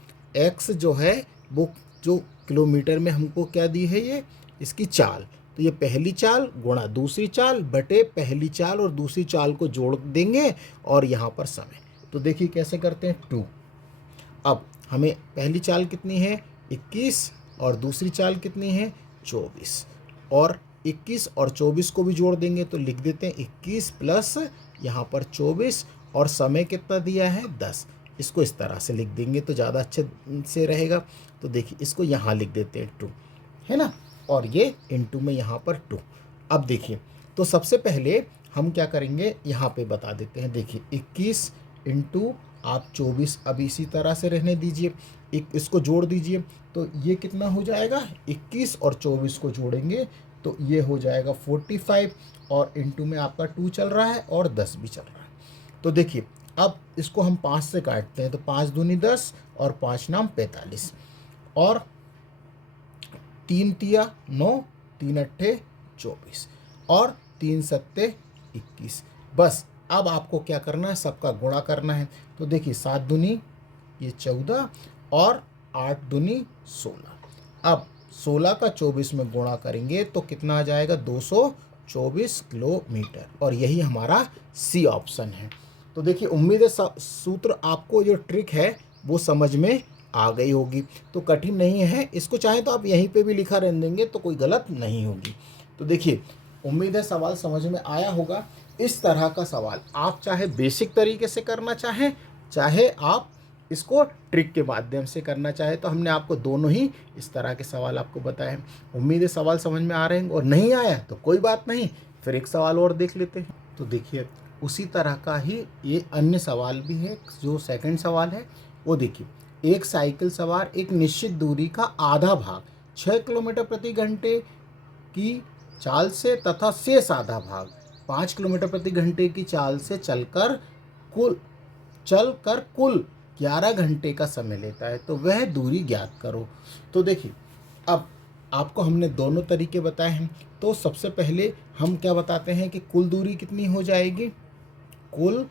x जो है वो जो किलोमीटर में हमको क्या दी है, ये इसकी चाल, तो ये पहली चाल गुणा दूसरी चाल बटे पहली चाल और दूसरी चाल को जोड़ देंगे, और यहाँ पर समय। तो देखिए कैसे करते हैं, 2। अब हमें पहली चाल कितनी है, 21, और दूसरी चाल कितनी है, 24, और 21 और 24 को भी जोड़ देंगे तो लिख देते हैं 21 प्लस यहाँ पर 24, और समय कितना दिया है, 10। इसको इस तरह से लिख देंगे तो ज़्यादा अच्छे से रहेगा। तो देखिए इसको यहाँ लिख देते हैं 2, है ना, और ये इनटू में यहाँ पर 2। अब देखिए तो सबसे पहले हम क्या करेंगे, यहाँ पे बता देते हैं। देखिए 21 इंटू आप 24, अब इसी तरह से रहने दीजिए, इसको जोड़ दीजिए, तो ये कितना हो जाएगा, 21 और 24 को जोड़ेंगे तो ये हो जाएगा 45, और इनटू में आपका 2 चल रहा है और 10 भी चल रहा है। तो देखिए अब इसको हम 5 से काटते हैं, तो 5 दूनी 10 और 5 नाम 45, और 3 तिया 9, 3 अट्ठे 24, और 3 सत्ते 21। बस अब आपको क्या करना है, सबका गुणा करना है। तो देखिए 7 दूनी ये 14, और 8 दूनी 16। अब 16 का 24 में गुणा करेंगे तो कितना आ जाएगा, 224 किलोमीटर, और यही हमारा सी ऑप्शन है। तो देखिए उम्मीद है सूत्र आपको, जो ट्रिक है वो समझ में आ गई होगी। तो कठिन नहीं है, इसको चाहे तो आप यहीं पे भी लिखा रहने देंगे तो कोई गलत नहीं होगी। तो देखिए उम्मीद है सवाल समझ में आया होगा। इस तरह का सवाल आप चाहे बेसिक तरीके से करना चाहें, चाहे आप इसको ट्रिक के माध्यम से करना चाहे, तो हमने आपको दोनों ही इस तरह के सवाल आपको बताए हैं। उम्मीद है सवाल समझ में आ रहे हैं, और नहीं आया तो कोई बात नहीं, फिर एक सवाल और देख लेते हैं। तो देखिए उसी तरह का ही ये अन्य सवाल भी है। जो सेकंड सवाल है वो देखिए, एक साइकिल सवार एक निश्चित दूरी का आधा भाग 6 किलोमीटर प्रति घंटे की चाल से तथा शेष आधा भाग 5 किलोमीटर प्रति घंटे की चाल से कुल 11 घंटे का समय लेता है, तो वह दूरी ज्ञात करो। तो देखिए, अब आपको हमने दोनों तरीके बताए हैं। तो सबसे पहले हम क्या बताते हैं कि कुल दूरी कितनी हो जाएगी। कुल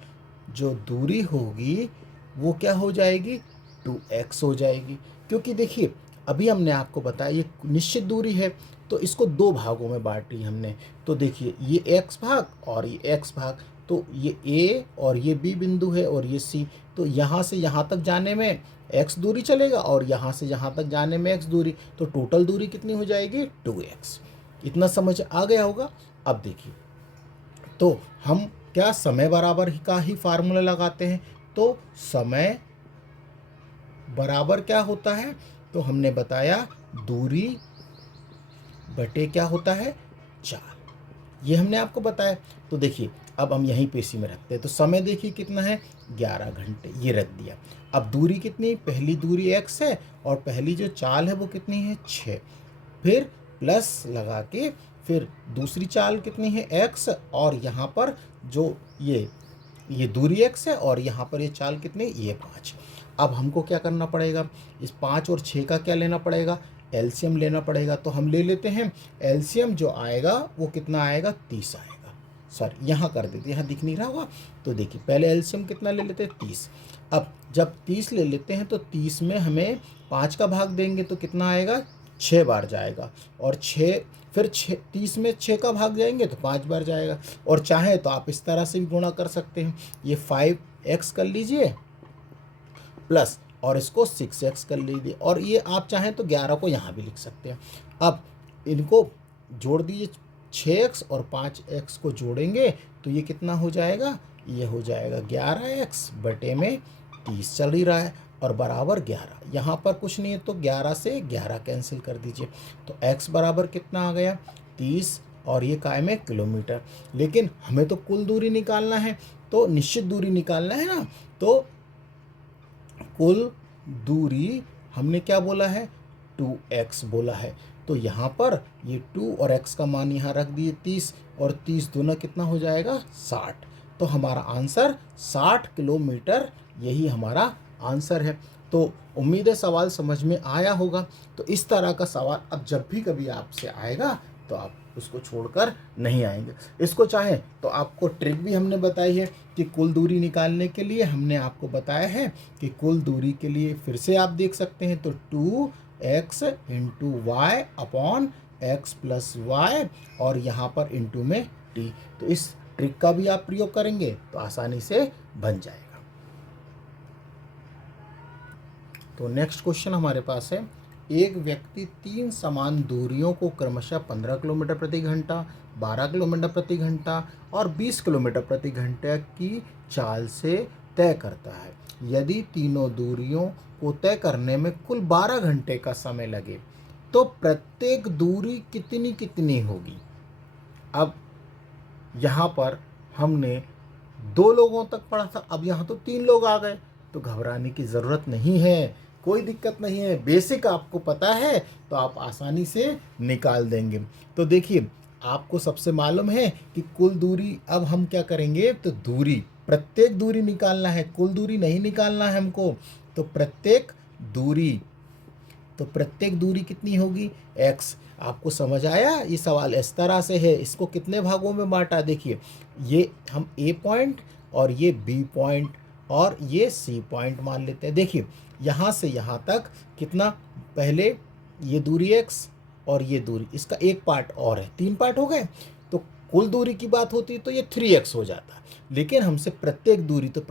जो दूरी होगी वो क्या हो जाएगी, 2x हो जाएगी। क्योंकि देखिए, अभी हमने आपको बताया ये निश्चित दूरी है, तो इसको दो भागों में बांटी हमने। तो देखिए, ये x भाग और ये x भाग, तो ये a और ये b बिंदु है और ये c। तो यहाँ से यहाँ तक जाने में x दूरी चलेगा और यहाँ से यहाँ तक जाने में x दूरी, तो टोटल दूरी कितनी हो जाएगी, 2x। इतना समझ आ गया होगा। अब देखिए, तो हम क्या समय बराबर का ही फार्मूला लगाते हैं। तो समय बराबर क्या होता है, तो हमने बताया दूरी बटे क्या होता है, चाल। ये हमने आपको बताया। तो देखिए, अब हम यहीं पे इसी में रखते हैं। तो समय देखिए कितना है, 11 घंटे, ये रख दिया। अब दूरी कितनी, पहली दूरी x है और पहली जो चाल है वो कितनी है, 6। फिर प्लस लगा के फिर दूसरी चाल कितनी है, x, और यहाँ पर जो ये दूरी x है और यहाँ पर ये चाल कितनी, ये 5। अब हमको क्या करना पड़ेगा, इस 5 और 6 का क्या लेना पड़ेगा, एलसीएम लेना पड़ेगा। तो हम ले लेते हैं एलसीएम, जो आएगा वो कितना आएगा, 30 आएगा। सॉरी, यहाँ कर देते, यहाँ दिख नहीं रहा होगा। तो देखिए, पहले एलसीएम कितना ले लेते हैं, 30। अब जब 30 ले लेते हैं तो 30 में हमें 5 का भाग देंगे तो कितना आएगा, 6 बार जाएगा। और 6 फिर 30 में 6 का भाग जाएंगे तो 5 बार जाएगा। और चाहे तो आप इस तरह से भी गुणा कर सकते हैं, ये 5x कर लीजिए प्लस और इसको 6x कर लीजिए, और ये आप चाहें तो 11 को यहाँ भी लिख सकते हैं। अब इनको जोड़ दीजिए, 6x और 5x को जोड़ेंगे तो ये कितना हो जाएगा, ये हो जाएगा 11x बटे में 30 चल ही रहा है और बराबर 11। यहाँ पर कुछ नहीं है तो 11 से 11 कैंसिल कर दीजिए। तो x बराबर कितना आ गया, 30, और ये काय में किलोमीटर। लेकिन हमें तो कुल दूरी निकालना है, तो निश्चित दूरी निकालना है ना। तो कुल दूरी हमने क्या बोला है, 2x बोला है। तो यहाँ पर ये 2 और x का मान यहाँ रख दिए 30, और 30 दूना कितना हो जाएगा, 60। तो हमारा आंसर 60 किलोमीटर, यही हमारा आंसर है। तो उम्मीद है सवाल समझ में आया होगा। तो इस तरह का सवाल अब जब भी कभी आपसे आएगा तो आप उसको छोड़कर नहीं आएंगे। इसको चाहें तो आपको ट्रिक भी हमने बताई है कि कुल दूरी निकालने के लिए हमने आपको बताया है कि कुल दूरी के लिए फिर से आप देख सकते हैं, तो 2x into y upon x plus y, और यहाँ पर इंटू में t। तो इस ट्रिक का भी आप प्रयोग करेंगे तो आसानी से बन जाएगा। तो नेक्स्ट क्वेश्चन हमारे पास है, एक व्यक्ति 3 समान दूरियों को क्रमशः 15 किलोमीटर प्रति घंटा, 12 किलोमीटर प्रति घंटा और 20 किलोमीटर प्रति घंटे की चाल से तय करता है। यदि तीनों दूरियों को तय करने में कुल 12 घंटे का समय लगे तो प्रत्येक दूरी कितनी कितनी होगी। अब यहाँ पर हमने 2 लोगों तक पढ़ा था, अब यहाँ तो 3 लोग आ गए, तो घबराने की ज़रूरत नहीं है, कोई दिक्कत नहीं है। बेसिक आपको पता है तो आप आसानी से निकाल देंगे। तो देखिए, आपको सबसे मालूम है कि कुल दूरी, अब हम क्या करेंगे, तो दूरी, प्रत्येक दूरी निकालना है, कुल दूरी नहीं निकालना है हमको। तो प्रत्येक दूरी कितनी होगी, x। आपको समझ आया, ये सवाल इस तरह से है। इसको कितने भागों में बांटा, देखिए, ये हम a पॉइंट और ये b पॉइंट और ये c पॉइंट मान लेते हैं। देखिए, यहाँ से यहाँ तक कितना, पहले ये दूरी x और ये दूरी, इसका एक पार्ट और है, 3 पार्ट हो गए। तो कुल दूरी की बात होती तो ये 3x हो जाता, लेकिन हमसे प्रत्येक दूरी तो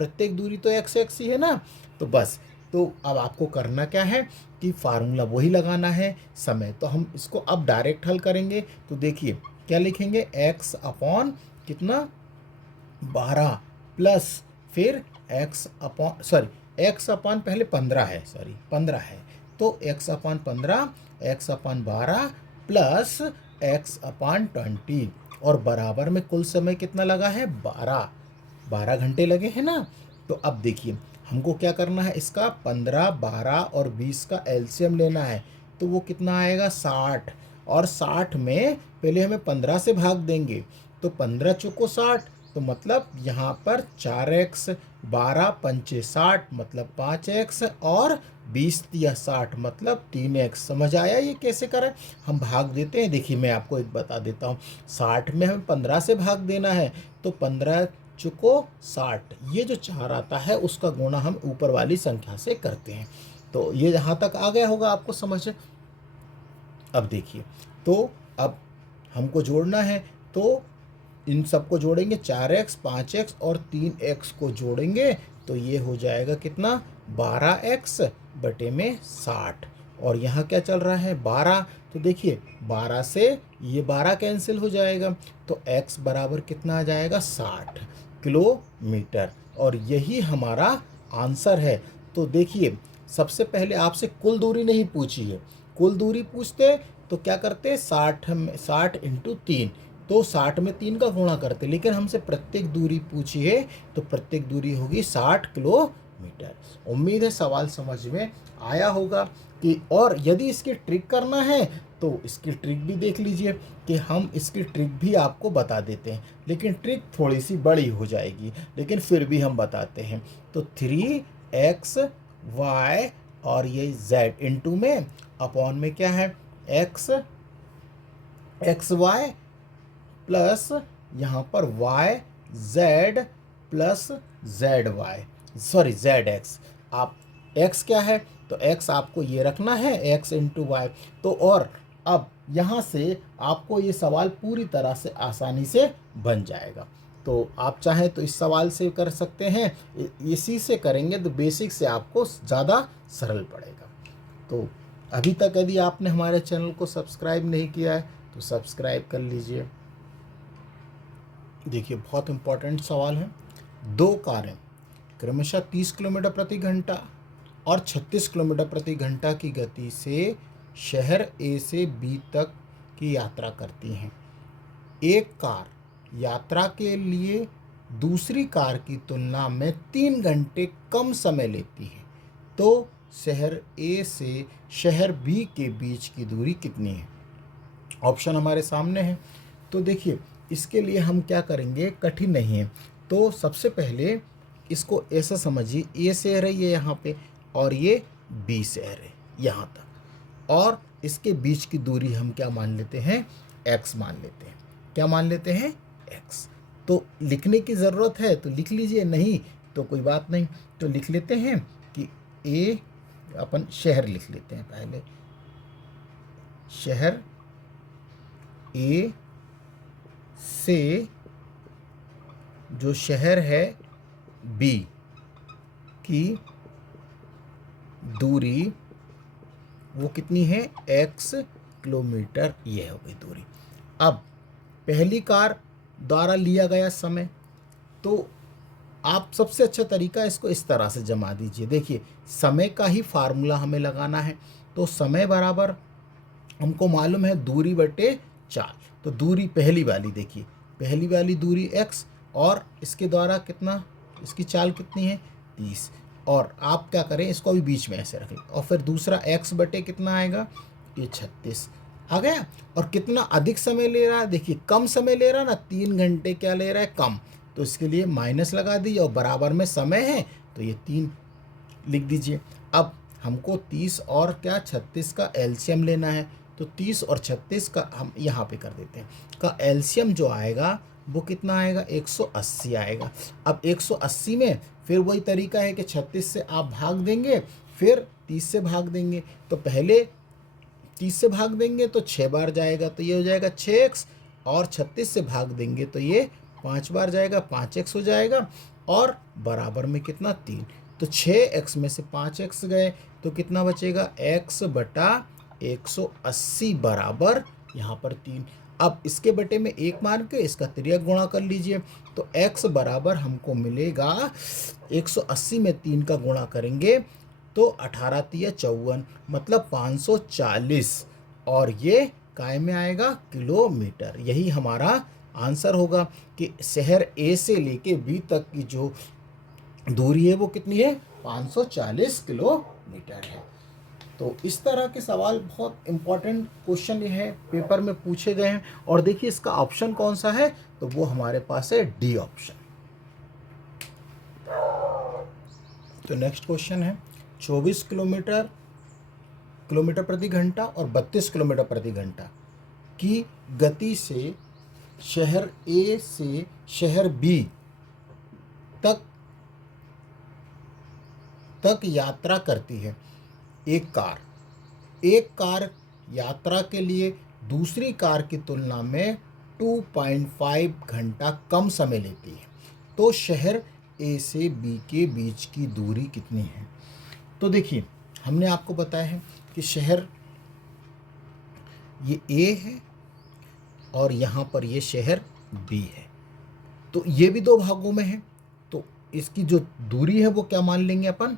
x ही है ना। तो बस, तो अब आपको करना क्या है कि फार्मूला वही लगाना है, समय। तो हम इसको अब डायरेक्ट हल करेंगे। तो देखिए क्या लिखेंगे, x अपॉन कितना, 12 प्लस फिर x अपॉन पहले 15 है, 15 है, तो x upon 15, x upon 12 plus x upon 20, और बराबर में कुल समय कितना लगा है, 12। 12 घंटे लगे हैं ना। तो अब देखिए हमको क्या करना है, इसका 15, 12 और 20 का एलसीएम लेना है। तो वो कितना आएगा 60, और 60 में पहले हमें 15 से भाग देंगे। तो 15 चौको 60, तो मतलब यहाँ पर 4x, 12 पंचे 60 मतलब 5x, और 20 या 60 मतलब 3x। समझ आया ये कैसे करें? हम भाग देते हैं। देखिए मैं आपको एक बता देता हूँ। 60 में हमें 15 से भाग देना है, तो 15 चुको 60, ये जो 4 आता है उसका गुणा हम ऊपर वाली संख्या से करते हैं। तो ये यहाँ तक आ गया होगा आपको समझ। अब देखिए, तो अब हमको जोड़ना है, तो इन सबको जोड़ेंगे, 4x, 5x और 3x को जोड़ेंगे, तो ये हो जाएगा कितना, 12x बटे में 60। और यहाँ क्या चल रहा है, 12। तो देखिए 12 से ये 12 कैंसिल हो जाएगा, तो x बराबर कितना आ जाएगा, 60 किलोमीटर। और यही हमारा आंसर है। तो देखिए सबसे पहले आपसे कुल दूरी नहीं पूछी है। कुल दूरी पूछते तो क्या करते, 60 इंटू 3, तो 60 में 3 का गुणा करते। लेकिन हमसे प्रत्येक दूरी पूछी है, तो प्रत्येक दूरी होगी 60 किलोमीटर। उम्मीद है सवाल समझ में आया होगा। कि और यदि इसकी ट्रिक करना है तो इसकी ट्रिक भी देख लीजिए, कि हम इसकी ट्रिक भी आपको बता देते हैं, लेकिन ट्रिक थोड़ी सी बड़ी हो जाएगी, लेकिन फिर भी हम बताते हैं। तो 3x y और ये z इंटू में अपॉन में क्या है, एक्स वाई प्लस यहाँ पर y z plus z y, sorry z x. आप एक्स क्या है, तो एक्स आपको ये रखना है, एक्स इंटू वाई। तो और अब यहाँ से आपको ये सवाल पूरी तरह से आसानी से बन जाएगा। तो आप चाहें तो इस सवाल से कर सकते हैं, इसी से करेंगे तो बेसिक से आपको ज़्यादा सरल पड़ेगा। तो अभी तक यदि आपने हमारे चैनल को सब्सक्राइब नहीं किया है तो सब्सक्राइब कर लीजिए। देखिए बहुत इम्पोर्टेंट सवाल है। दो कारें क्रमशः 30 किलोमीटर प्रति घंटा और 36 किलोमीटर प्रति घंटा की गति से शहर ए से बी तक की यात्रा करती हैं। एक कार यात्रा के लिए दूसरी कार की तुलना में 3 घंटे कम समय लेती है, तो शहर ए से शहर बी के बीच की दूरी कितनी है? ऑप्शन हमारे सामने है। तो देखिए इसके लिए हम क्या करेंगे, कठिन नहीं है। तो सबसे पहले इसको ऐसा समझिए, ए शहर है ये यहाँ पे, और ये बी शहर है यहाँ तक, और इसके बीच की दूरी हम क्या मान लेते हैं, x मान लेते हैं। क्या मान लेते हैं, x। तो लिखने की ज़रूरत है तो लिख लीजिए, नहीं तो कोई बात नहीं। तो लिख लेते हैं कि ए, अपन शहर लिख लेते हैं पहले, शहर ए से जो शहर है बी की दूरी वो कितनी है, x किलोमीटर, ये हो गई दूरी। अब पहली कार द्वारा लिया गया समय, तो आप सबसे अच्छा तरीका इसको इस तरह से जमा दीजिए। देखिए समय का ही फार्मूला हमें लगाना है। तो समय बराबर हमको मालूम है दूरी बटे 4। तो दूरी पहली वाली, देखिए पहली वाली दूरी x, और इसके द्वारा कितना, इसकी चाल कितनी है 30, और आप क्या करें इसको अभी बीच में ऐसे रखें, और फिर दूसरा x बटे कितना आएगा, ये 36 आ गया। और कितना अधिक समय ले रहा है, देखिए कम समय ले रहा है ना, 3 घंटे क्या ले रहा है, कम। तो इसके लिए माइनस लगा दीजिए, और बराबर में समय है तो ये 3 लिख दीजिए। अब हमको 30 और क्या 36 का एलसीएम लेना है। तो 30 और 36 का हम यहाँ पे कर देते हैं, का एलसीएम जो आएगा वो कितना आएगा, 180 आएगा। अब 180 में फिर वही तरीका है कि 36 से आप भाग देंगे, फिर 30 से भाग देंगे। तो पहले 30 से भाग देंगे तो 6 बार जाएगा, तो ये हो जाएगा 6x, और 36 से भाग देंगे तो ये 5 बार जाएगा, 5x हो जाएगा, और बराबर में कितना 3। तो 6x में से 5x गए तो कितना बचेगा, x बटा 180 बराबर यहाँ पर 3। अब इसके बटे में 1 मान के इसका तिर्यक गुणा कर लीजिए। तो x बराबर हमको मिलेगा 180 में 3 का गुणा करेंगे तो 18 तिया 54, मतलब 540, और ये काय में आएगा, किलोमीटर। यही हमारा आंसर होगा कि शहर ए से लेके बी तक की जो दूरी है वो कितनी है, 540 किलोमीटर है। तो इस तरह के सवाल बहुत इम्पोर्टेंट क्वेश्चन ये है, पेपर में पूछे गए हैं। और देखिए इसका ऑप्शन कौन सा है, तो वो हमारे पास है डी ऑप्शन। तो नेक्स्ट क्वेश्चन है 24 किलोमीटर प्रति घंटा और 32 किलोमीटर प्रति घंटा की गति से शहर ए से शहर बी तक यात्रा करती है एक कार यात्रा के लिए दूसरी कार की तुलना में 2.5 घंटा कम समय लेती है, तो शहर ए से बी के बीच की दूरी कितनी है। तो देखिए हमने आपको बताया है कि शहर ये ए है और यहाँ पर ये शहर बी है, तो ये भी दो भागों में है, तो इसकी जो दूरी है वो क्या मान लेंगे अपन,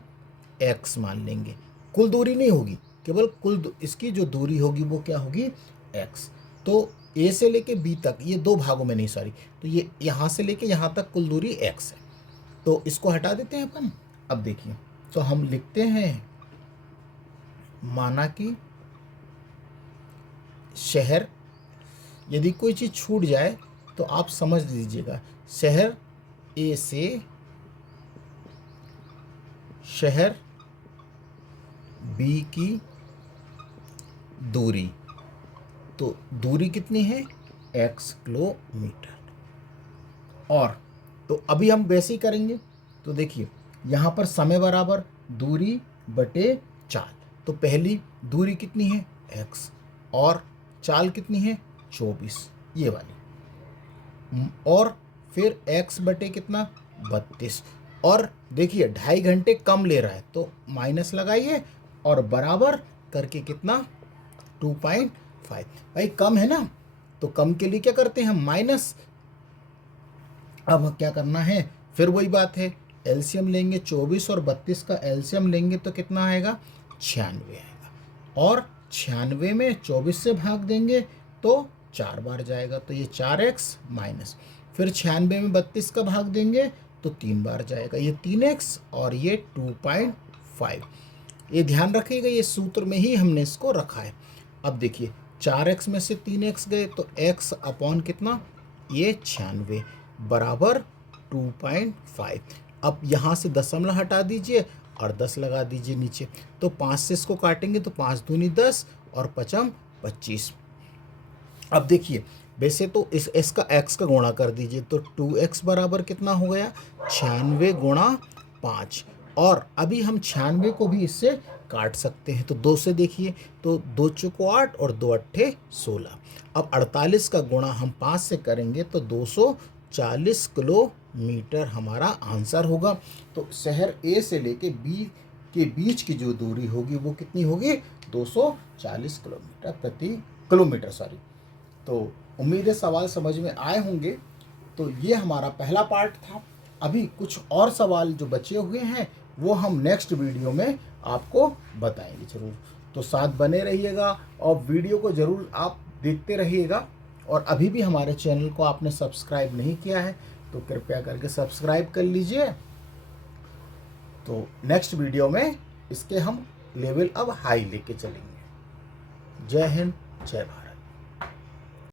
x मान लेंगे। कुल दूरी नहीं होगी, केवल इसकी जो दूरी होगी वो क्या होगी, x। तो a से लेके b तक, ये दो भागों में नहीं सॉरी, तो ये यहाँ से लेके यहाँ तक कुल दूरी x है, तो इसको हटा देते हैं अपन। अब देखिए तो हम लिखते हैं, माना कि शहर, यदि कोई चीज़ छूट जाए तो आप समझ लीजिएगा, शहर ए से शहर बी की दूरी, तो दूरी कितनी है, x किलोमीटर। और तो अभी हम वैसे ही करेंगे, तो देखिए यहाँ पर समय बराबर दूरी बटे चाल, तो पहली दूरी कितनी है x और चाल कितनी है 24 ये वाली, और फिर x बटे कितना 32, और देखिए 2.5 घंटे कम ले रहा है तो माइनस लगाइए और बराबर करके कितना 2.5। भाई कम है ना, तो कम के लिए क्या करते हैं हम, माइनस। अब क्या करना है, फिर वही बात है, एलसीएम लेंगे, 24 और 32 का एलसीएम लेंगे तो कितना आएगा, 96 आएगा, और 96 में 24 से भाग देंगे तो 4 बार जाएगा, तो ये 4x माइनस, फिर 96 में 32 का भाग देंगे तो 3 बार जाएगा, ये 3x और ये 2.5। ये ध्यान रखिएगा, ये सूत्र में ही हमने इसको रखा है। अब देखिए 4x में से 3x गए तो x अपॉन कितना, ये 96 बराबर 2.5। अब यहाँ से दशमलव हटा दीजिए और 10 लगा दीजिए नीचे, तो 5 से इसको काटेंगे तो 5 दूनी 10 और 5 25। अब देखिए वैसे तो इस s का x का गुणा कर दीजिए, तो 2x बराबर कितना हो गया, 96 गुणा 5, और अभी हम 96 को भी इससे काट सकते हैं, तो 2 से देखिए, तो 2 चौको 8 और 2 अट्ठे 16। अब 48 का गुणा हम 5 से करेंगे तो 240 किलोमीटर हमारा आंसर होगा। तो शहर ए से लेके बी के बीच की जो दूरी होगी वो कितनी होगी, 240 किलोमीटर सॉरी। तो उम्मीद है सवाल समझ में आए होंगे। तो ये हमारा पहला पार्ट था। अभी कुछ और सवाल जो बचे हुए हैं वो हम नेक्स्ट वीडियो में आपको बताएंगे ज़रूर, तो साथ बने रहिएगा और वीडियो को ज़रूर आप देखते रहिएगा। और अभी भी हमारे चैनल को आपने सब्सक्राइब नहीं किया है तो कृपया करके सब्सक्राइब कर लीजिए। तो नेक्स्ट वीडियो में इसके हम लेवल अब हाई लेके चलेंगे। जय हिंद, जय भारत।